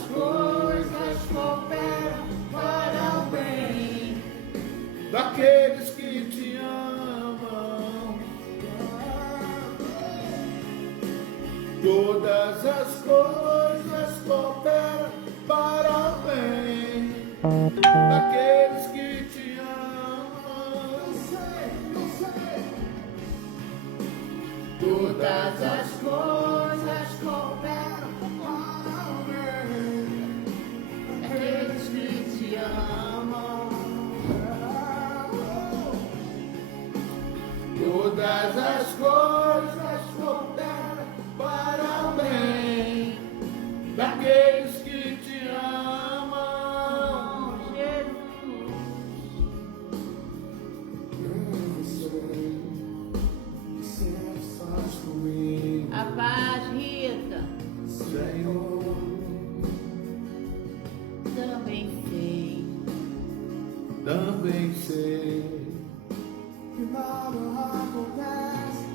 coisas cooperam para o bem daqueles que te amam. Todas as coisas cooperam para o bem daqueles que te amam. Eu sei. Todas as Coisas cooperam para o bem daqueles que te amam. Todas as coisas cooperam para o bem daqueles que te amam. Jesus. Estás comigo, A paz, Rita. Senhor. Também sei. Também sei Que nada acontece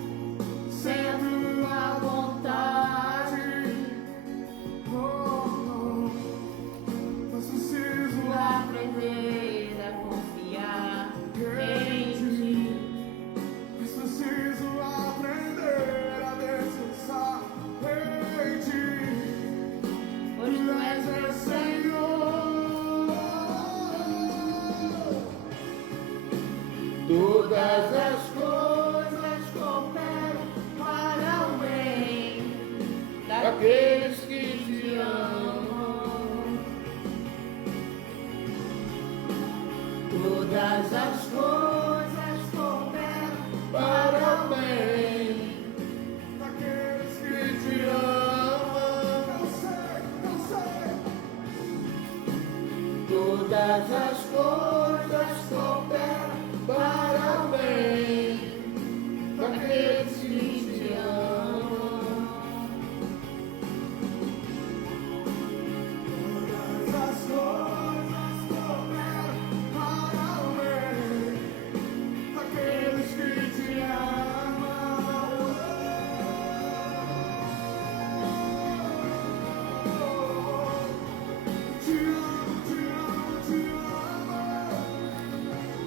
sem a tua vontade. Oh, mas preciso Aprender a confiar em ti. mas preciso aprender a descansar em ti. Pois tu és meu meu Senhor. todas as Coisas cooperam para o bem daqueles que te amam. Todas as coisas cooperam Para o bem daqueles que te amam. eu sei. Todas as coisas cooperam para o bem daqueles que te amam. Todas as coisas cooperam para o bem daqueles que te amam. Te amo, te amo.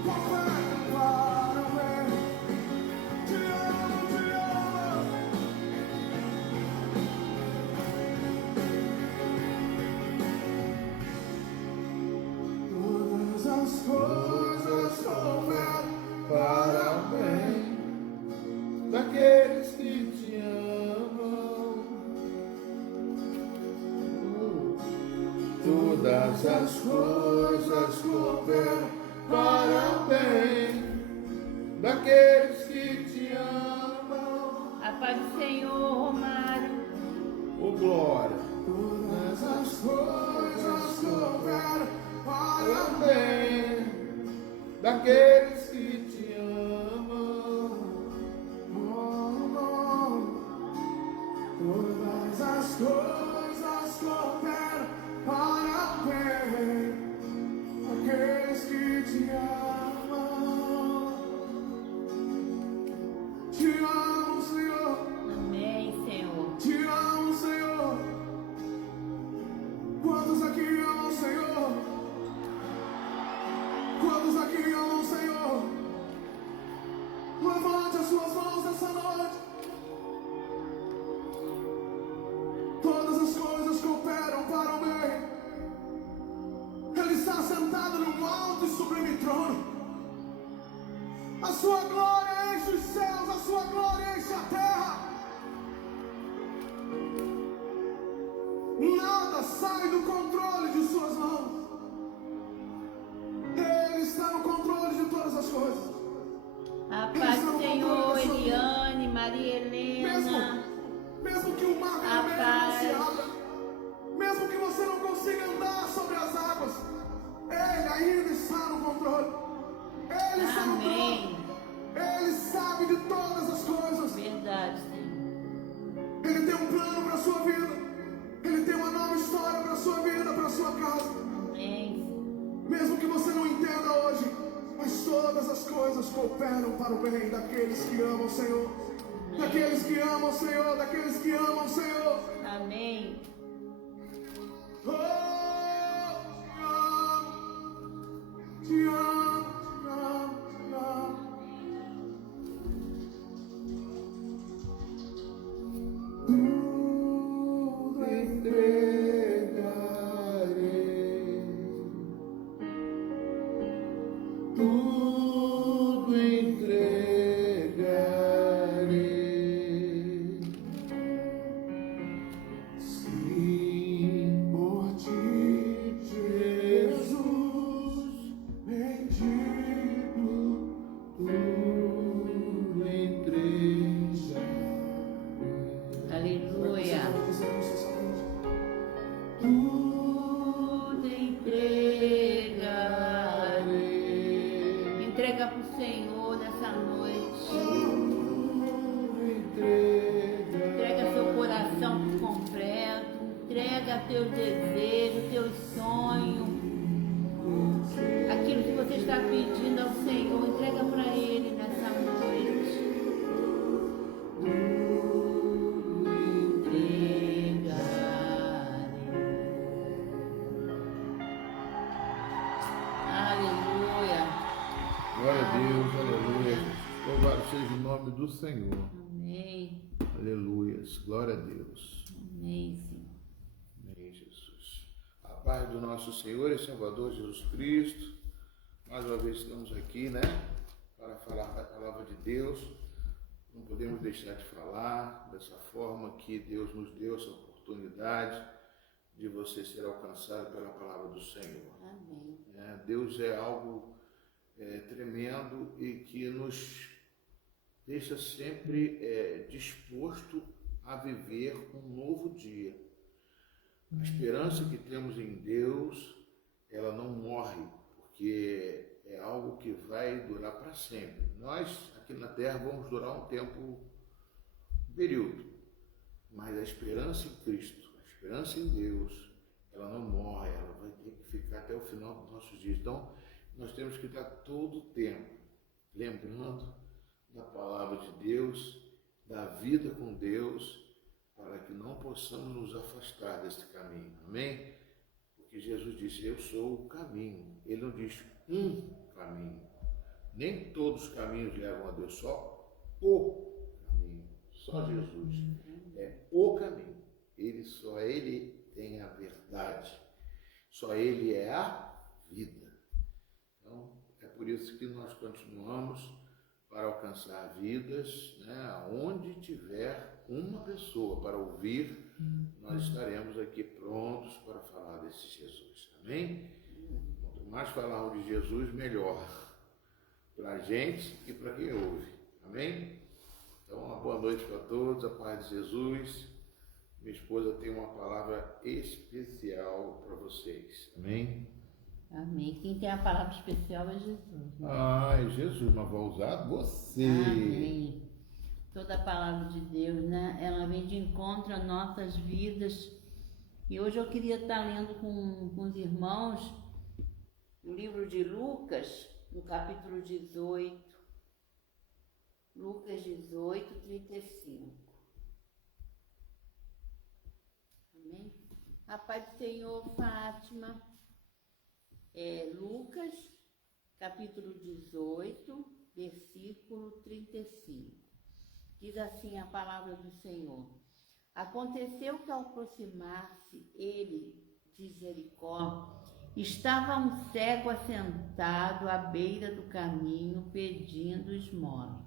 Cooperam para o bem. Te amo, te amo. Todas as coisas cooperam Para o bem daqueles que te amam. Todas as coisas cooperam para o bem daqueles que te amam. A paz do Senhor, Romário. Oh, glória. Todas as coisas cooperam para Para o bem daqueles que te amam. Todas as coisas cooperam para o bem daqueles que te amam. Te amo, Senhor. Amém, Senhor. Te amo, Senhor. Quantos aqui amam o Senhor? Quantos aqui amam o Senhor? Levante as suas mãos nessa noite. Todas as coisas cooperam para o bem. Ele está sentado num alto e sublime trono. A sua glória enche os céus, a sua glória enche a terra. Nada sai do controle de suas mãos. Ele está no controle de todas as coisas. A paz do Senhor, Eliane, Maria Helena. Mesmo que o mar A vermelho não se paz. abra, mesmo que você não consiga andar sobre as águas, Ele ainda está no controle. Ele está no trono. Amém. Ele sabe de todas as coisas. Verdade, Senhor. Ele tem um plano para a sua vida. Ele tem uma nova história para a sua vida, para a sua casa. Amém. Mesmo que você não entenda hoje, mas todas as coisas cooperam para o bem daqueles que amam o Senhor. Daqueles que amam o Senhor, daqueles que amam o Senhor. Amém. Oh! tudo entregarei. Entrega para o Senhor nessa noite. Entrega seu coração por completo. Entrega teus desejos, teus sonhos. Aquilo que você está pedindo ao Senhor, entrega para Ele nessa noite. Glória a Deus, aleluia. Louvado seja o nome do Senhor. Amém. Aleluias. Glória a Deus. Amém, Senhor. Amém, Jesus. A paz do nosso Senhor e Salvador Jesus Cristo. Mais uma vez estamos aqui, né? Para falar da palavra de Deus. Não podemos deixar de falar dessa forma que Deus nos deu essa oportunidade de você ser alcançado pela palavra do Senhor. Amém. Deus é algo tremendo e que nos deixa sempre disposto a viver um novo dia. A esperança que temos em Deus, ela não morre, porque é algo que vai durar para sempre. Nós, aqui na Terra, vamos durar um tempo, um período, mas a esperança em Cristo, a esperança em Deus, ela não morre, ela vai ter que ficar até o final dos nossos dias. Então, nós temos que estar todo o tempo lembrando da palavra de Deus, da vida com Deus, para que não possamos nos afastar desse caminho. Amém? Porque Jesus disse, eu sou o caminho. Ele não diz um caminho. Nem todos os caminhos levam a Deus, só o caminho. Só Jesus. É o caminho. Só Ele tem a verdade. Só Ele é a vida. Então, é por isso que nós continuamos para alcançar vidas, né? Onde tiver uma pessoa para ouvir, nós estaremos aqui prontos para falar desse Jesus. Amém? Quanto mais falarmos de Jesus, melhor. Para a gente e para quem ouve. Amém? Então, uma boa noite para todos, a paz de Jesus. Minha esposa tem uma palavra especial para vocês. Amém? Amém. Quem tem a palavra especial é Jesus. Né? É Jesus, mas vou usar você. Amém. Toda a palavra de Deus, né? Ela vem de encontro às nossas vidas. E hoje eu queria estar lendo com os irmãos o livro de Lucas, no capítulo 18. Lucas 18, 35. Amém? A paz do Senhor, Fátima. Lucas, capítulo 18, versículo 35. Diz assim a palavra do Senhor. Aconteceu que ao aproximar-se ele de Jericó, estava um cego assentado à beira do caminho pedindo esmola.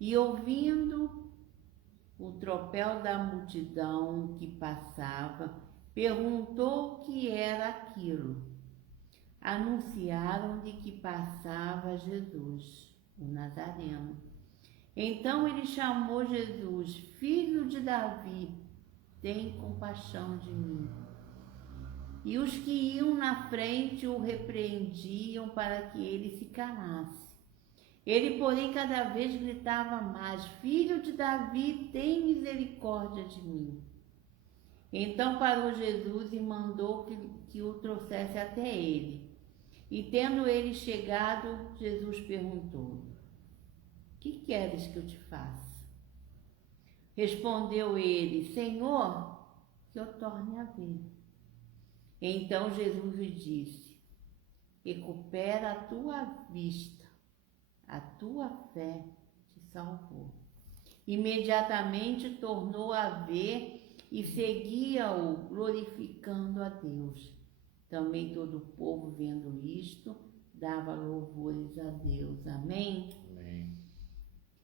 E ouvindo o tropel da multidão que passava, perguntou o que era aquilo. Anunciaram-lhe que passava Jesus, o Nazareno. Então ele chamou Jesus, filho de Davi, tem compaixão de mim. E os que iam na frente o repreendiam para que ele se calasse. Ele, porém, cada vez gritava mais, filho de Davi, tem misericórdia de mim. Então parou Jesus e mandou que o trouxesse até ele. E tendo ele chegado, Jesus perguntou, que queres que eu te faça? Respondeu ele, Senhor, que eu torne a ver. Então Jesus lhe disse, recupera a tua vista, a tua fé te salvou. Imediatamente tornou a ver e seguia-o, glorificando a Deus. Também todo o povo, vendo isto, dava louvores a Deus. Amém? Amém.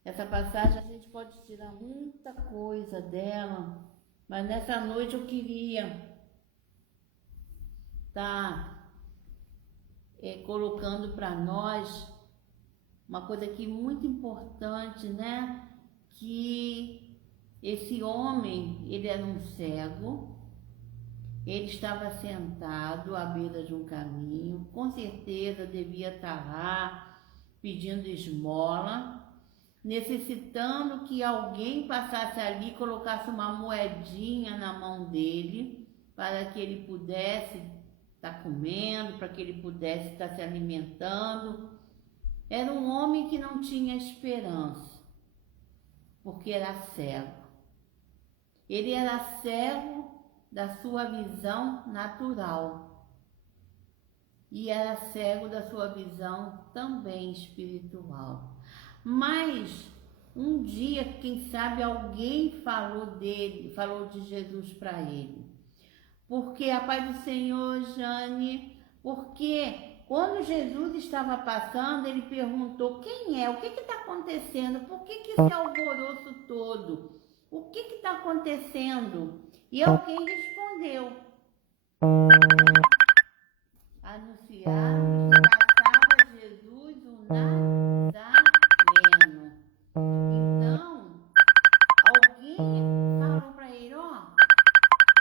Essa passagem a gente pode tirar muita coisa dela, mas nessa noite eu queria estar colocando para nós uma coisa aqui muito importante, né? Que esse homem, ele era um cego, Ele estava sentado à beira de um caminho, com certeza devia estar lá pedindo esmola, necessitando que alguém passasse ali e colocasse uma moedinha na mão dele para que ele pudesse estar comendo, para que ele pudesse estar se alimentando. Era um homem que não tinha esperança, porque era cego. Ele era cego da sua visão natural e era cego da sua visão também espiritual. Mas um dia, quem sabe, alguém falou dele, falou de Jesus para ele. Porque a paz do Senhor, Jane, porque quando Jesus estava passando, ele perguntou: quem é? O que está acontecendo? Por que esse alvoroço todo? O que está acontecendo? E alguém respondeu: anunciaram que passava Jesus o Nazareno. Então, alguém falou para ele: ó,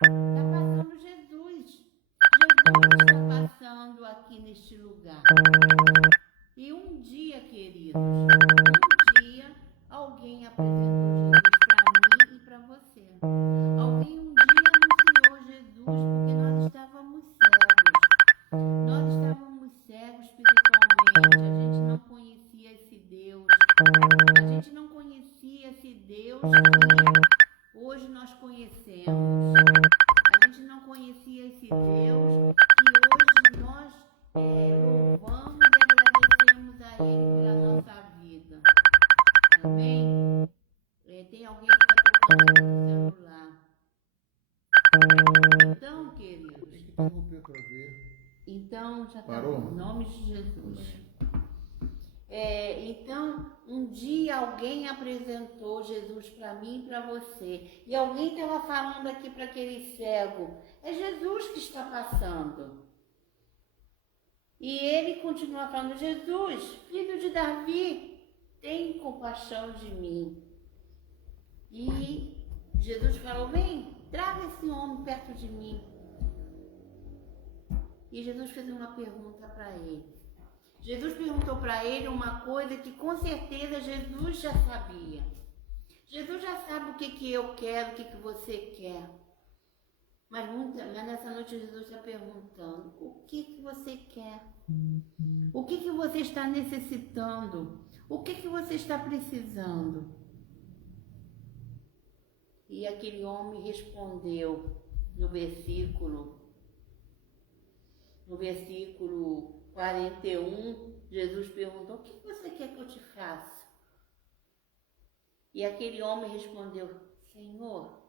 está passando Jesus. Jesus está passando aqui neste lugar. E um dia, queridos, alguém apresentou Jesus para mim e para você. Alguém um dia anunciou Jesus porque nós estávamos cegos. Nós estávamos cegos espiritualmente. A gente não conhecia esse Deus. A gente não conhecia esse Deus que hoje nós conhecemos. A gente não conhecia esse Deus que hoje nós louvamos e agradecemos a Ele pela nossa vida. Amém? Tem alguém que está tocando no celular. Então, queridos. Tem que interromper para ver. Então, já está. Parou? Em nome de Jesus. Então, um dia alguém apresentou Jesus para mim e para você. E alguém estava falando aqui para aquele cego: é Jesus que está passando. E ele continua falando: Jesus, filho de Davi, tem compaixão de mim. E Jesus falou: vem, traga esse homem perto de mim. E Jesus fez uma pergunta para ele. Jesus perguntou para ele uma coisa que com certeza Jesus já sabia. Jesus já sabe o que eu quero, o que você quer. Mas nessa noite Jesus está perguntando: o que você quer? O que você está necessitando? O que você está precisando? E aquele homem respondeu no versículo 41, Jesus perguntou: o que você quer que eu te faça? E aquele homem respondeu: Senhor,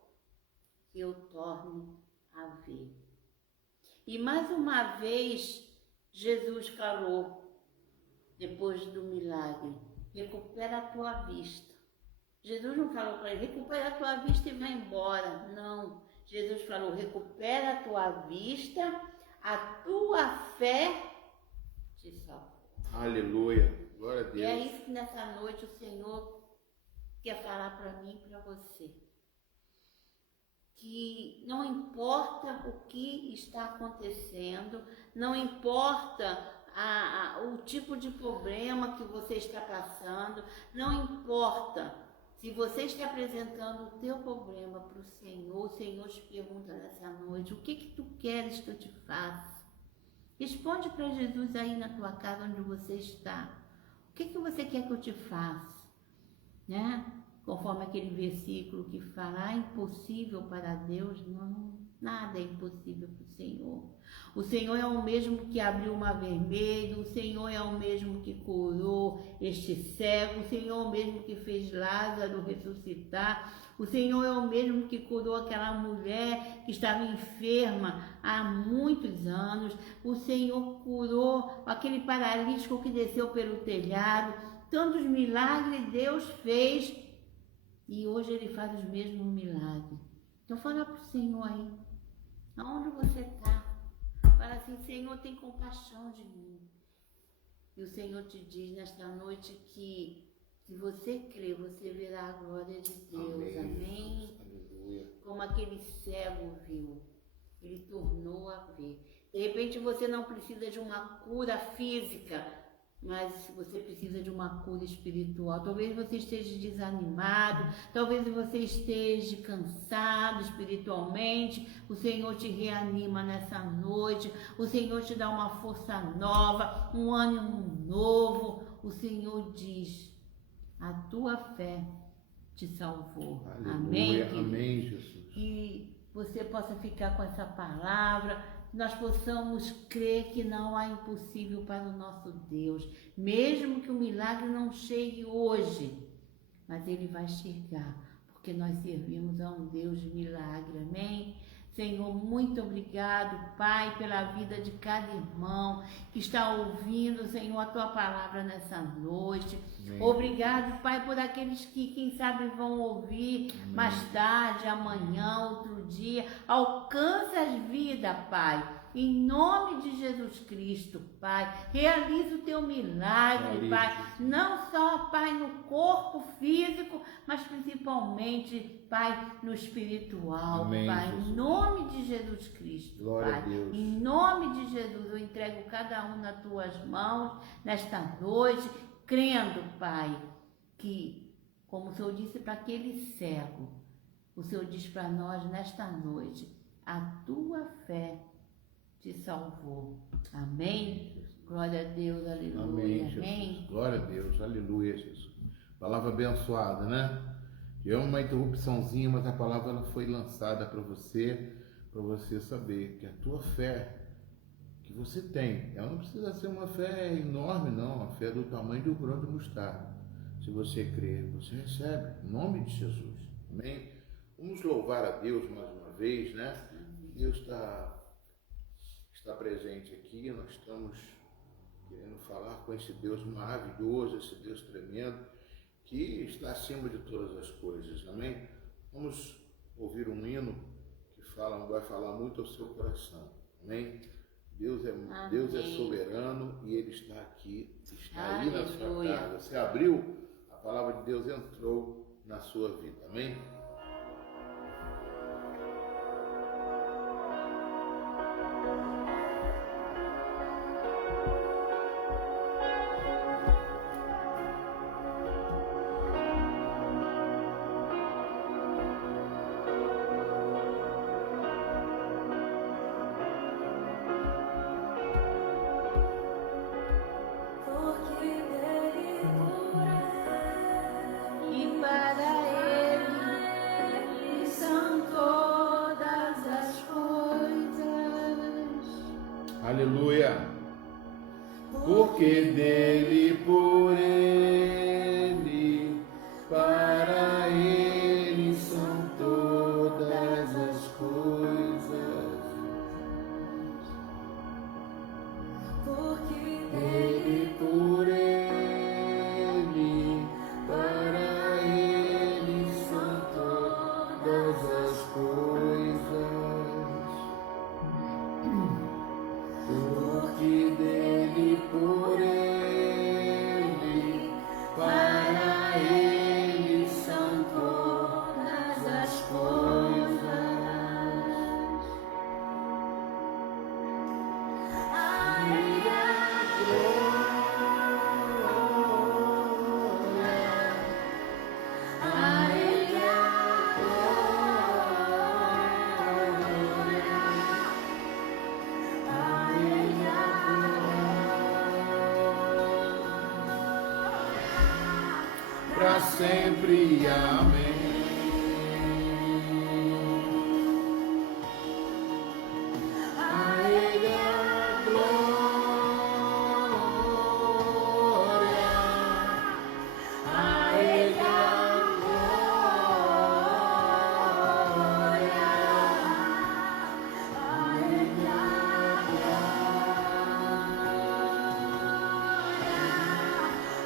que eu torne a ver. E mais uma vez Jesus falou, depois do milagre: recupera a tua vista. Jesus não falou para ele: recupera a tua vista e vai embora. Não. Jesus falou: recupera a tua vista, a tua fé te salvou. Aleluia. Glória a Deus. E é isso que nessa noite o Senhor quer falar para mim e para você. Que não importa o que está acontecendo, não importa o tipo de problema que você está passando, não importa se você está apresentando o teu problema para o Senhor te pergunta nessa noite: o que tu queres que eu te faça? Responde para Jesus aí na tua casa onde você está. O que você quer que eu te faça? Né? Conforme aquele versículo que fala: impossível para Deus, não, nada é impossível para o Senhor. O Senhor é o mesmo que abriu o mar vermelho, o Senhor é o mesmo que curou este cego, o Senhor é o mesmo que fez Lázaro ressuscitar, o Senhor é o mesmo que curou aquela mulher que estava enferma há muitos anos, o Senhor curou aquele paralítico que desceu pelo telhado. Tantos milagres Deus fez e hoje Ele faz os mesmos milagres. Então fala para o Senhor aí, aonde você está? Fala assim: Senhor, tem compaixão de mim. E o Senhor te diz nesta noite que se você crer, você verá a glória de Deus. Amém? Aleluia. Como aquele cego viu. Ele tornou a ver. De repente você não precisa de uma cura física, mas você precisa de uma cura espiritual. Talvez você esteja desanimado, talvez você esteja cansado espiritualmente. O Senhor te reanima nessa noite, o Senhor te dá uma força nova, um ânimo novo. O Senhor diz: a tua fé te salvou. Aleluia. Amém, querido? Amém, Jesus. Que você possa ficar com essa palavra, nós possamos crer que não há impossível para o nosso Deus, mesmo que o milagre não chegue hoje, mas ele vai chegar, porque nós servimos a um Deus de milagre, amém? Senhor, muito obrigado, Pai, pela vida de cada irmão que está ouvindo, Senhor, a Tua palavra nessa noite. Amém. Obrigado, Pai, por aqueles que, quem sabe, vão ouvir mais tarde, amanhã, outro dia. Alcança as vidas, Pai. Em nome de Jesus Cristo, Pai, realiza o teu milagre, Pai, não só, Pai, no corpo físico, mas principalmente, Pai, no espiritual, amém, Pai, Jesus. Em nome de Jesus Cristo, glória Pai, a Deus. Em nome de Jesus, eu entrego cada um nas tuas mãos, nesta noite, crendo, Pai, que, como o Senhor disse para aquele cego, o Senhor diz para nós nesta noite: a tua fé te salvou. Amém? Glória a Deus, aleluia. Amém, amém. Glória a Deus, aleluia, Jesus. Palavra abençoada, né? É uma interrupçãozinha, mas a palavra ela foi lançada para você saber que a tua fé que você tem, ela não precisa ser uma fé enorme, não, uma fé do tamanho do grão de mostarda. Se você crer, você recebe, em nome de Jesus. Amém? Vamos louvar a Deus mais uma vez, né? Deus está presente aqui, nós estamos querendo falar com esse Deus maravilhoso, esse Deus tremendo, que está acima de todas as coisas, amém? Vamos ouvir um hino que vai falar muito ao seu coração, amém? Deus é soberano e Ele está aqui, está aí na sua casa. Você abriu, a palavra de Deus entrou na sua vida, amém? Aleluia, porque dele, por ele, para ele são todas as coisas, porque dele, por ele, para ele são todas as coisas. Porque dele, por ele, para ele são todas as coisas. A ele a glória, a ele a para sempre, amém. A Ele a glória, a Ele a glória, a Ele a glória,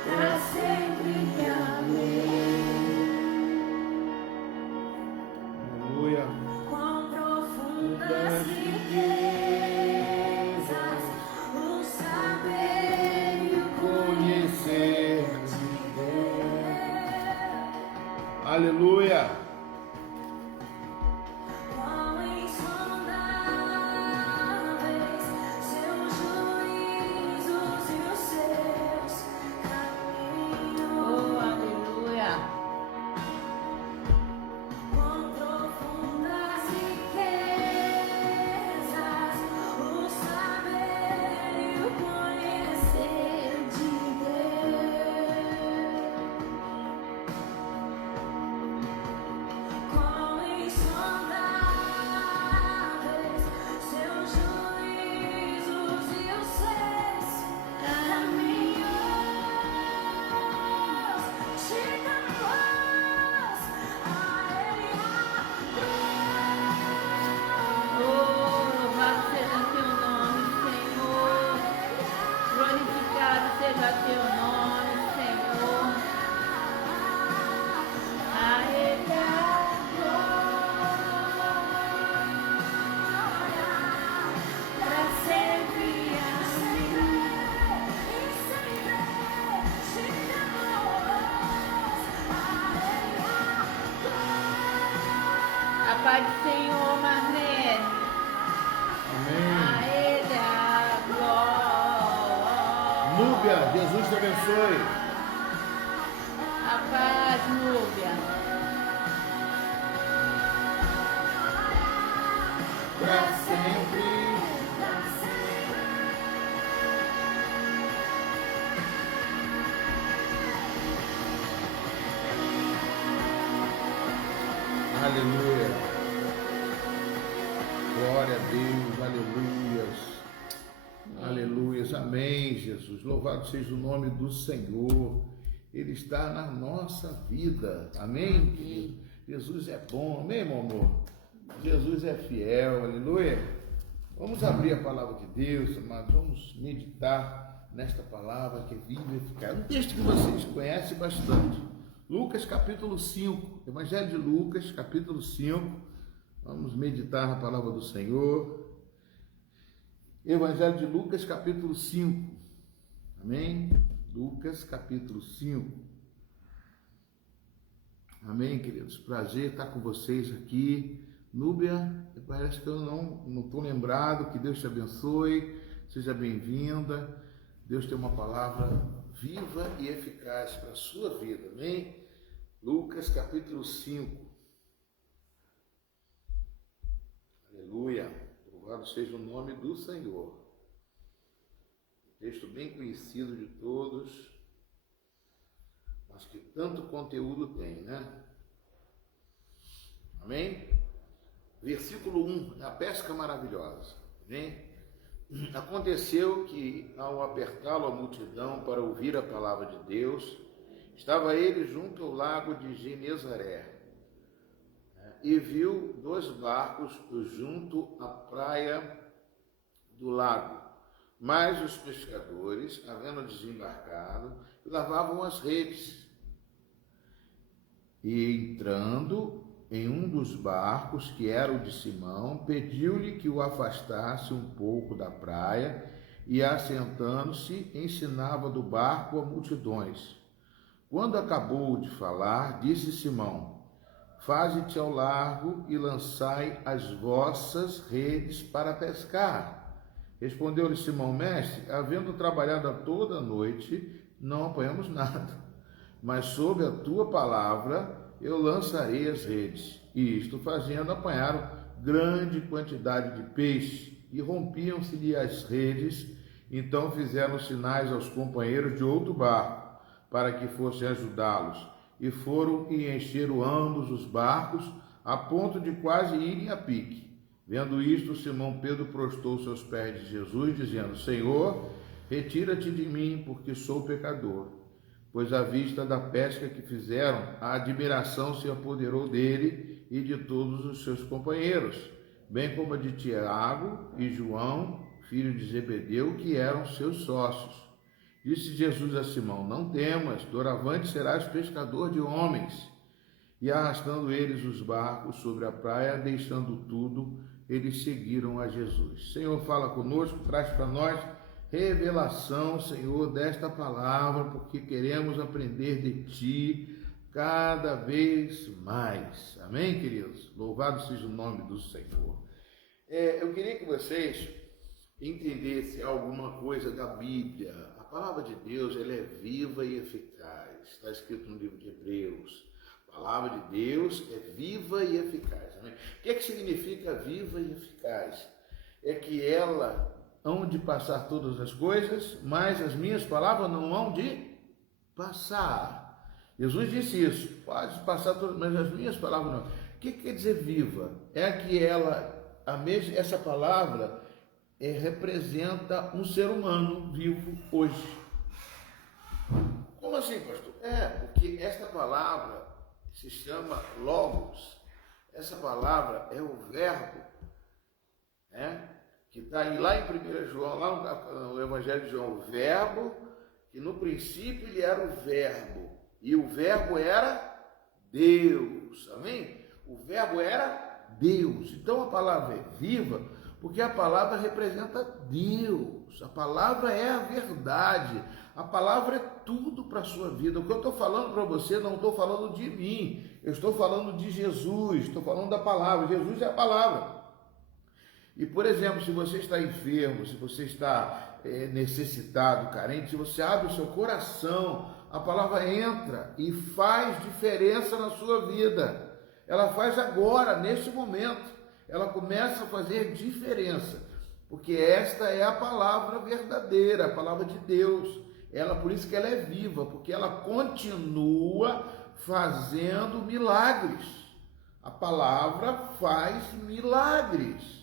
para sempre, amém. Núbia, Jesus te abençoe. A paz, Núbia. Pra sempre. Aleluia. Glória a Deus, aleluias. Aleluias, amém, Jesus. Louvado seja o nome do Senhor. Ele está na nossa vida, amém? Amém. Jesus é bom, amém, meu amor? Jesus é fiel, aleluia. Vamos abrir a palavra de Deus, amados. Vamos meditar nesta palavra que é viva e eficaz. Um texto que vocês conhecem bastante. Lucas capítulo 5, Evangelho de Lucas capítulo 5, vamos meditar na palavra do Senhor. Evangelho de Lucas capítulo 5, amém? Lucas capítulo 5, amém, queridos? Prazer estar com vocês aqui. Núbia, parece que eu não estou lembrado. Que Deus te abençoe, seja bem-vinda. Deus tem uma palavra viva e eficaz para a sua vida, amém? Lucas capítulo 5. Aleluia. Louvado seja o nome do Senhor. Texto bem conhecido de todos, mas que tanto conteúdo tem, né? Amém? Versículo 1, a pesca maravilhosa. Amém? Aconteceu que, ao apertá-lo a multidão para ouvir a palavra de Deus, estava ele junto ao lago de Genezaré, e viu 2 barcos junto à praia do lago. Mas os pescadores, havendo desembarcado, lavavam as redes. E entrando em um dos barcos, que era o de Simão, pediu-lhe que o afastasse um pouco da praia, e assentando-se, ensinava do barco a multidões. Quando acabou de falar, disse Simão: faze-te ao largo e lançai as vossas redes para pescar. Respondeu-lhe Simão: mestre, havendo trabalhado toda a noite, não apanhamos nada, mas sob a tua palavra eu lançarei as redes. E isto fazendo, apanharam grande quantidade de peixe, e rompiam-se-lhe as redes. Então fizeram sinais aos companheiros de outro barco, para que fossem ajudá-los, e foram e encheram ambos os barcos, a ponto de quase irem a pique. Vendo isto, Simão Pedro prostrou-se aos pés de Jesus, dizendo: Senhor, retira-te de mim, porque sou pecador. Pois à vista da pesca que fizeram, a admiração se apoderou dele e de todos os seus companheiros, bem como a de Tiago e João, filho de Zebedeu, que eram seus sócios. Disse Jesus a Simão: não temas, doravante serás pescador de homens. E arrastando eles os barcos sobre a praia, deixando tudo, eles seguiram a Jesus. Senhor, fala conosco, traz para nós revelação, Senhor, desta palavra, porque queremos aprender de Ti cada vez mais. Amém, queridos? Louvado seja o nome do Senhor. Eu queria que vocês entendessem alguma coisa da Bíblia. A palavra de Deus, ela é viva e eficaz. Está escrito no livro de Hebreus. A palavra de Deus é viva e eficaz. Amém? O que significa viva e eficaz? É que ela hão de passar todas as coisas, mas as minhas palavras não hão de passar. Jesus disse isso: pode passar todas, mas as minhas palavras não. O que quer dizer viva? É que essa palavra representa um ser humano vivo hoje. Como assim, pastor? Porque esta palavra se chama Logos. Essa palavra é o verbo, que está lá em 1 João, lá no Evangelho de João, o verbo, que no princípio ele era o verbo, e o verbo era Deus, amém? O verbo era Deus. Então a palavra é viva, porque a palavra representa Deus, a palavra é a verdade, a palavra é tudo para a sua vida. O que eu estou falando para você, não estou falando de mim, eu estou falando de Jesus, estou falando da palavra. Jesus é a palavra. E, por exemplo, se você está enfermo, se você está necessitado, carente, se você abre o seu coração, a palavra entra e faz diferença na sua vida. Ela faz agora, neste momento. Ela começa a fazer diferença, porque esta é a palavra verdadeira, a palavra de Deus. Por isso que ela é viva, porque ela continua fazendo milagres. A palavra faz milagres.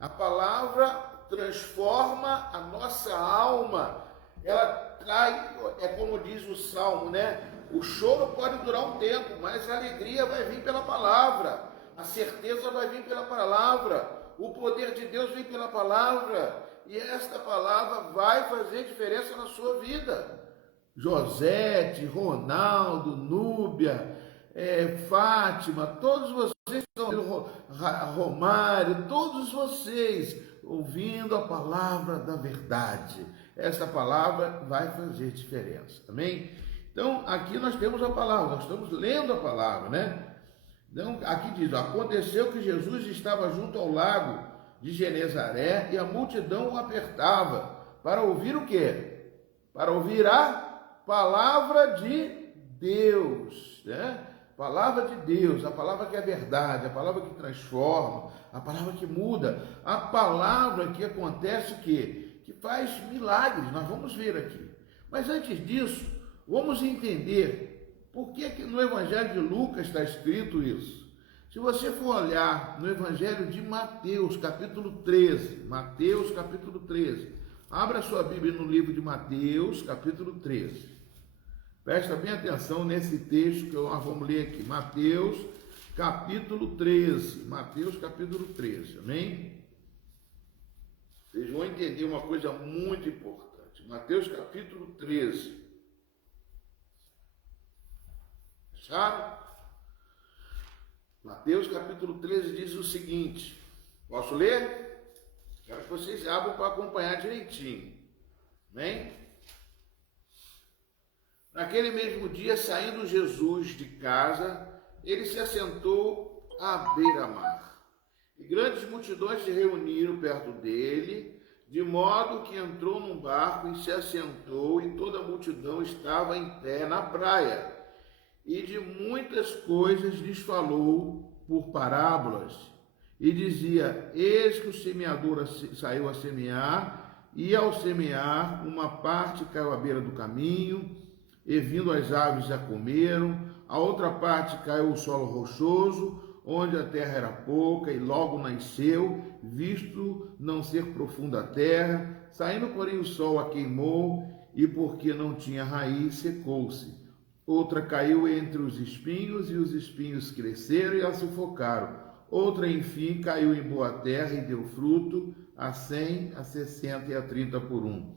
A palavra transforma a nossa alma. Ela traz, é como diz o Salmo, né? O choro pode durar um tempo, mas a alegria vai vir pela palavra. A certeza vai vir pela palavra. O poder de Deus vem pela palavra. E esta palavra vai fazer diferença na sua vida. Josete, Ronaldo, Núbia, Fátima, todos vocês, Romário, todos vocês ouvindo a palavra da verdade. Esta palavra vai fazer diferença, amém? Então, aqui nós temos a palavra, nós estamos lendo a palavra, né? Então, aqui diz, aconteceu que Jesus estava junto ao lago de Genezaré e a multidão o apertava para ouvir o quê? Para ouvir a palavra de Deus, né? Palavra de Deus, a palavra que é verdade, a palavra que transforma, a palavra que muda, a palavra que acontece o quê? Que faz milagres, nós vamos ver aqui. Mas antes disso, vamos entender por que no Evangelho de Lucas está escrito isso. Se você for olhar no Evangelho de Mateus, capítulo 13, Mateus, capítulo 13, abra sua Bíblia no livro de Mateus, capítulo 13. Presta bem atenção nesse texto que nós vamos ler aqui. Mateus, capítulo 13. Mateus, capítulo 13. Amém? Vocês vão entender uma coisa muito importante. Mateus, capítulo 13. Acharam? Mateus, capítulo 13 diz o seguinte. Posso ler? Quero que vocês abram para acompanhar direitinho. Amém? Naquele mesmo dia, saindo Jesus de casa, ele se assentou à beira-mar. E grandes multidões se reuniram perto dele, de modo que entrou num barco e se assentou, e toda a multidão estava em pé na praia. E de muitas coisas lhes falou por parábolas, e dizia, eis que o semeador saiu a semear, e ao semear, uma parte caiu à beira do caminho, e vindo as aves a comeram, a outra parte caiu o solo rochoso, onde a terra era pouca, e logo nasceu, visto não ser profunda a terra, saindo, porém, o sol a queimou, e porque não tinha raiz, secou-se. Outra caiu entre os espinhos, e os espinhos cresceram e a sufocaram. Outra, enfim, caiu em boa terra e deu fruto, a 100, a 60 e a 30 por um.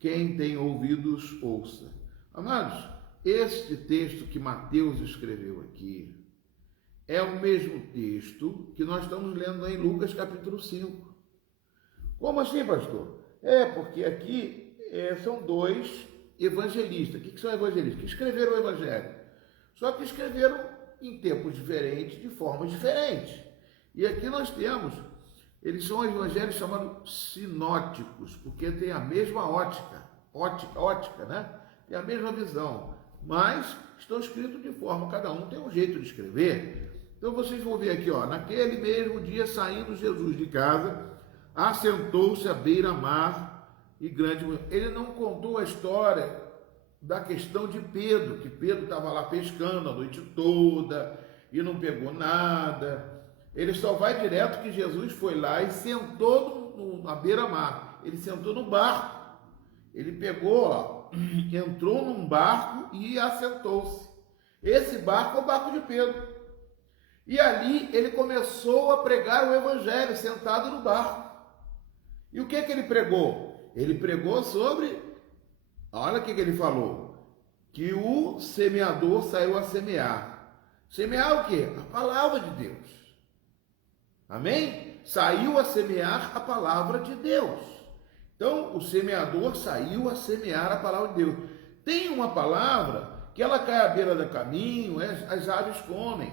Quem tem ouvidos, ouça. Amados, este texto que Mateus escreveu aqui é o mesmo texto que nós estamos lendo em Lucas capítulo 5. Como assim, pastor? Porque aqui são dois evangelistas. O que são evangelistas? Que escreveram o evangelho. Só que escreveram em tempos diferentes, de formas diferentes. E aqui nós temos, eles são evangelhos chamados sinóticos, porque tem a mesma ótica, né? Tem a mesma visão, mas estão escritos de forma, cada um tem um jeito de escrever. Então vocês vão ver aqui, naquele mesmo dia, saindo Jesus de casa, assentou-se à beira-mar e grande... Ele não contou a história da questão de Pedro, que Pedro estava lá pescando a noite toda e não pegou nada. Ele só vai direto que Jesus foi lá e sentou na beira-mar. Ele sentou no barco. Ele pegou, entrou num barco e assentou-se. Esse barco é o barco de Pedro. E ali ele começou a pregar o evangelho, sentado no barco. E o que ele pregou? Ele pregou sobre, olha o que ele falou, que o semeador saiu a semear. Semear o quê? A palavra de Deus. Amém? Saiu a semear a palavra de Deus. Então, o semeador saiu a semear a palavra de Deus. Tem uma palavra que ela cai à beira do caminho, as aves comem.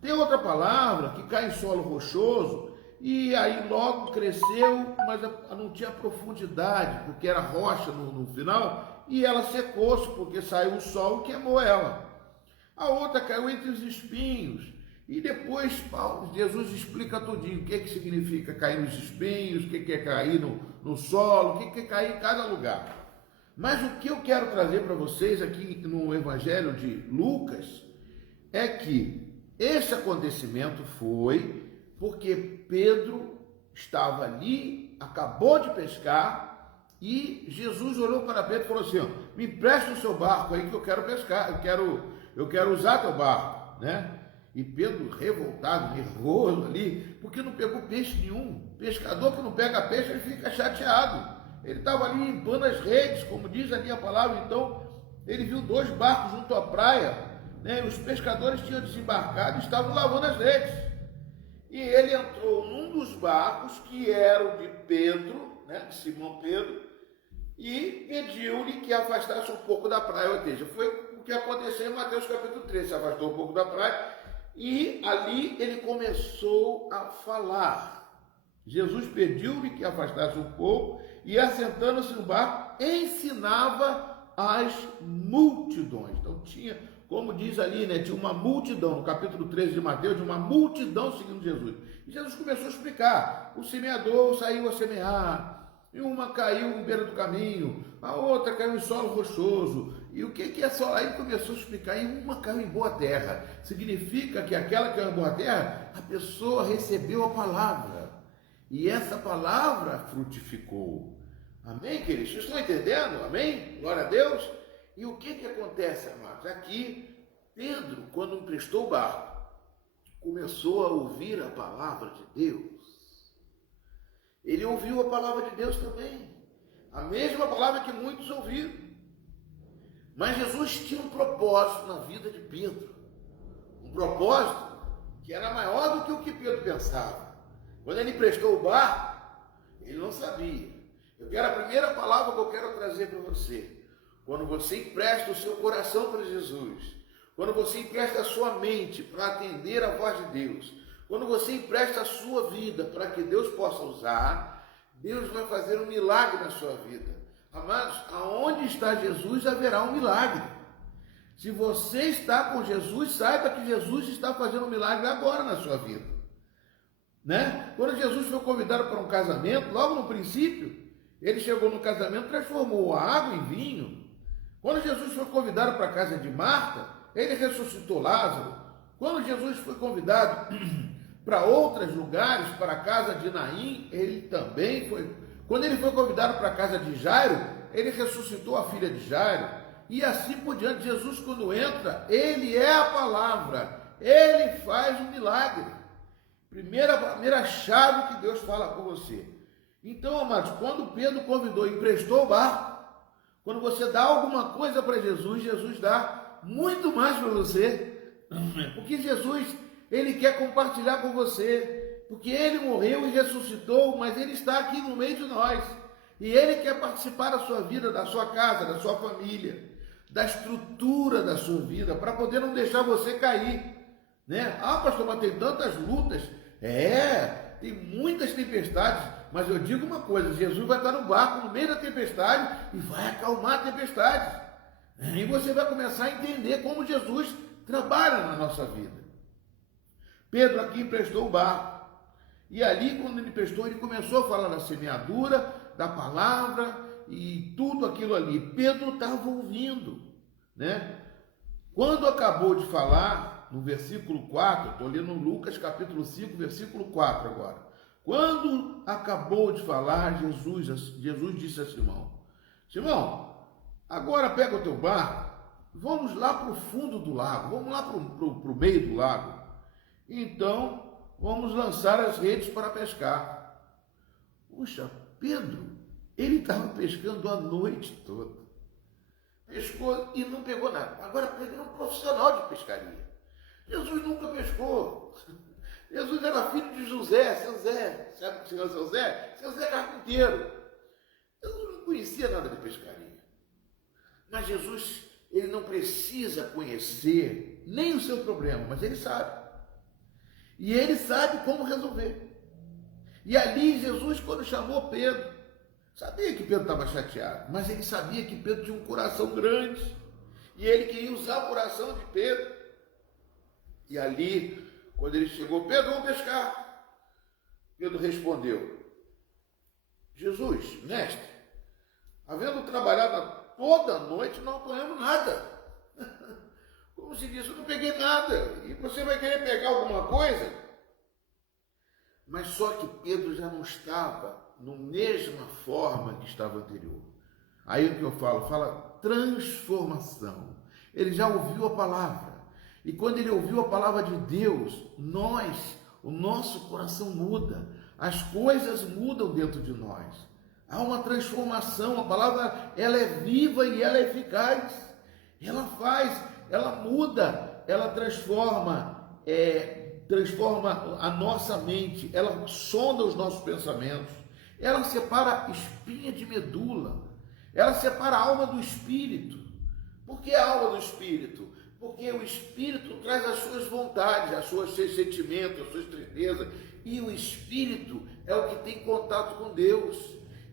Tem outra palavra que cai em solo rochoso, e aí logo cresceu, mas não tinha profundidade, porque era rocha no final, e ela secou-se, porque saiu o sol e queimou ela. A outra caiu entre os espinhos, e depois Jesus explica tudinho, o que significa cair nos espinhos, o que é cair no solo, o que é cair em cada lugar. Mas o que eu quero trazer para vocês aqui no Evangelho de Lucas é que esse acontecimento foi porque Pedro estava ali, acabou de pescar, e Jesus olhou para Pedro e falou assim, ó, me empresta o seu barco aí que eu quero pescar, eu quero usar teu barco, né? E Pedro, revoltado, nervoso ali, porque não pegou peixe nenhum. Pescador que não pega peixe, ele fica chateado. Ele estava ali limpando as redes, como diz ali a palavra. Então, ele viu 2 barcos junto à praia, né? Os pescadores tinham desembarcado e estavam lavando as redes. E ele entrou num dos barcos, que era o de Pedro, né? De Simão Pedro, e pediu-lhe que afastasse um pouco da praia. Ou seja, foi o que aconteceu em Mateus capítulo 13, se afastou um pouco da praia, e ali ele começou a falar. Jesus pediu-lhe que afastasse um pouco, e assentando-se no barco, ensinava as multidões. Então tinha, como diz ali, né, tinha uma multidão, no capítulo 13 de Mateus, de uma multidão seguindo Jesus. E Jesus começou a explicar. O semeador saiu a semear, e uma caiu em beira do caminho, a outra caiu em solo rochoso. E o que é solo? Aí começou a explicar, e uma caiu em boa terra. Significa que aquela que caiu em boa terra, a pessoa recebeu a palavra. E essa palavra frutificou. Amém, queridos? Vocês estão entendendo? Amém? Glória a Deus. E o que acontece, amados? Aqui, Pedro, quando emprestou o barco, começou a ouvir a palavra de Deus. Ele ouviu a palavra de Deus também. A mesma palavra que muitos ouviram. Mas Jesus tinha um propósito na vida de Pedro. Um propósito que era maior do que o que Pedro pensava. Quando ele emprestou o barco, ele não sabia. A primeira palavra que eu quero trazer para você. Quando você empresta o seu coração para Jesus, quando você empresta a sua mente para atender a voz de Deus, quando você empresta a sua vida para que Deus possa usar, Deus vai fazer um milagre na sua vida. Amados, aonde está Jesus haverá um milagre. Se você está com Jesus, saiba que Jesus está fazendo um milagre agora na sua vida. Né? Quando Jesus foi convidado para um casamento, logo no princípio, ele chegou no casamento, transformou a água em vinho. Quando Jesus foi convidado para a casa de Marta, ele ressuscitou Lázaro. Quando Jesus foi convidado para outros lugares, para a casa de Naim, ele também foi. Quando ele foi convidado para a casa de Jairo, ele ressuscitou a filha de Jairo. E assim por diante. Jesus, quando entra, ele é a palavra, ele faz um milagre. Primeira chave que Deus fala com você. Então, amados, quando Pedro convidou e emprestou o barco, quando você dá alguma coisa para Jesus, Jesus dá muito mais para você, porque Jesus, ele quer compartilhar com você, porque ele morreu e ressuscitou, mas ele está aqui no meio de nós, e ele quer participar da sua vida, da sua casa, da sua família, da estrutura da sua vida, para poder não deixar você cair, né? Ah, pastor, mas tem tantas lutas, tem muitas tempestades, mas eu digo uma coisa, Jesus vai estar no barco no meio da tempestade e vai acalmar a tempestade. E você vai começar a entender como Jesus trabalha na nossa vida. Pedro aqui emprestou o barco. E ali, quando ele emprestou, ele começou a falar da semeadura, da palavra e tudo aquilo ali. Pedro estava ouvindo, né? Quando acabou de falar, no versículo 4, estou lendo Lucas capítulo 5, versículo 4 agora. Quando acabou de falar, Jesus disse a Simão, Simão, agora pega o teu barco, vamos lá para o fundo do lago, vamos lá para o meio do lago. Então, vamos lançar as redes para pescar. Puxa, Pedro, ele estava pescando a noite toda. Pescou e não pegou nada. Agora Pedro é um profissional de pescaria. Jesus nunca pescou. Jesus era filho de José, seu Zé, sabe o senhor seu Zé? Seu Zé carpinteiro. Jesus não conhecia nada de pescaria. Mas Jesus, ele não precisa conhecer nem o seu problema, mas ele sabe. E ele sabe como resolver. E ali Jesus, quando chamou Pedro, sabia que Pedro estava chateado, mas ele sabia que Pedro tinha um coração grande, e ele queria usar o coração de Pedro. E ali, quando ele chegou, Pedro, vamos pescar. Pedro respondeu, Jesus, mestre, havendo trabalhado toda a noite, não apanhamos nada. Como se diz, eu não peguei nada. E você vai querer pegar alguma coisa? Mas só que Pedro já não estava na mesma forma que estava anterior. Aí o que eu fala transformação. Ele já ouviu a palavra. E quando ele ouviu a palavra de Deus, o nosso coração muda. As coisas mudam dentro de nós. Há uma transformação. A palavra, ela é viva e ela é eficaz. Ela muda, ela transforma a nossa mente, ela sonda os nossos pensamentos, ela separa espinha de medula, ela separa a alma do espírito. Por que a alma do espírito? Porque o espírito traz as suas vontades, os seus sentimentos, as suas tristezas, e o espírito é o que tem contato com Deus.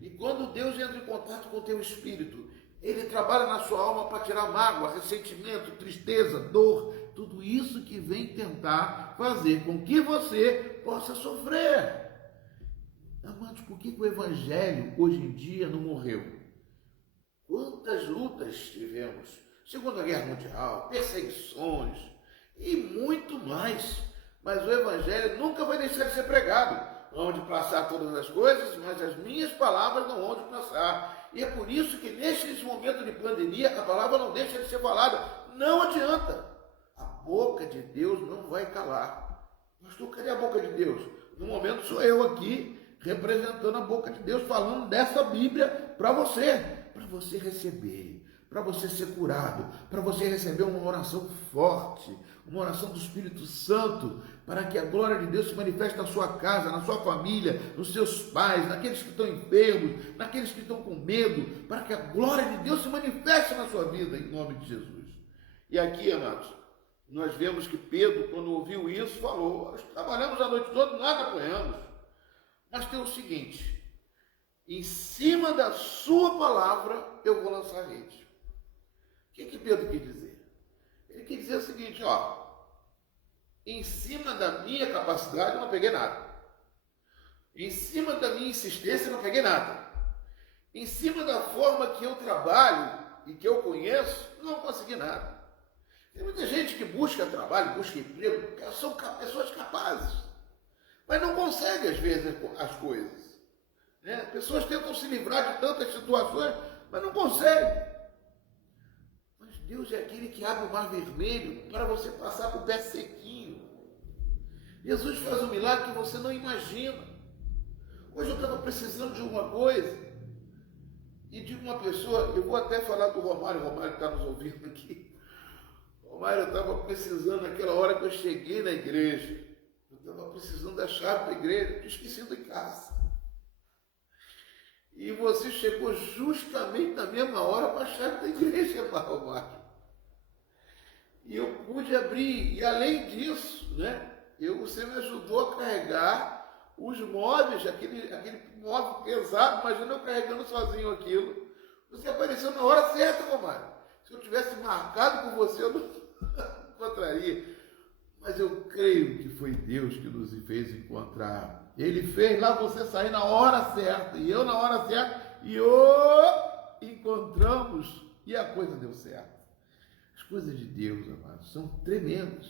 E quando Deus entra em contato com o teu espírito, ele trabalha na sua alma para tirar mágoa, ressentimento, tristeza, dor, tudo isso que vem tentar fazer com que você possa sofrer. Amados, por que o Evangelho hoje em dia não morreu? Quantas lutas tivemos? Segunda Guerra Mundial, perseguições e muito mais. Mas o Evangelho nunca vai deixar de ser pregado. Não hão de passar todas as coisas, mas as minhas palavras não hão de passar. E é por isso que neste momento de pandemia, a palavra não deixa de ser falada. Não adianta. A boca de Deus não vai calar. Pastor, cadê a boca de Deus? No momento sou eu aqui, representando a boca de Deus, falando dessa Bíblia para você receber, para você ser curado, para você receber uma oração forte, uma oração do Espírito Santo, para que a glória de Deus se manifeste na sua casa, na sua família, nos seus pais, naqueles que estão enfermos, naqueles que estão com medo, para que a glória de Deus se manifeste na sua vida, em nome de Jesus. E aqui, amados, nós vemos que Pedro, quando ouviu isso, falou, nós trabalhamos a noite toda, nada apanhamos. Mas tem o seguinte, em cima da sua palavra, eu vou lançar a rede. O que Pedro quis dizer? Ele quis dizer o seguinte, em cima da minha capacidade eu não peguei nada. Em cima da minha insistência eu não peguei nada. Em cima da forma que eu trabalho e que eu conheço, não consegui nada. Tem muita gente que busca trabalho, busca emprego, são pessoas capazes, mas não conseguem às vezes as coisas. Né? Pessoas tentam se livrar de tantas situações, mas não conseguem. Mas Deus é aquele que abre o mar vermelho para você passar com o pé sequinho. Jesus faz um milagre que você não imagina. Hoje eu estava precisando de uma coisa e de uma pessoa, eu vou até falar do Romário está nos ouvindo aqui. Romário, eu estava precisando naquela hora que eu cheguei na igreja, eu estava precisando da chave da igreja, eu tinha esquecido em casa. E você chegou justamente na mesma hora para a chave da igreja, Romário. E eu pude abrir, e além disso, né, você me ajudou a carregar os móveis, aquele móvel pesado, imagina eu carregando sozinho aquilo. Você apareceu na hora certa, Romário. Se eu tivesse marcado com você, eu não encontraria. Mas eu creio que foi Deus que nos fez encontrar. Ele fez lá você sair na hora certa, e eu na hora certa, e encontramos, e a coisa deu certo. As coisas de Deus, amados, são tremendas.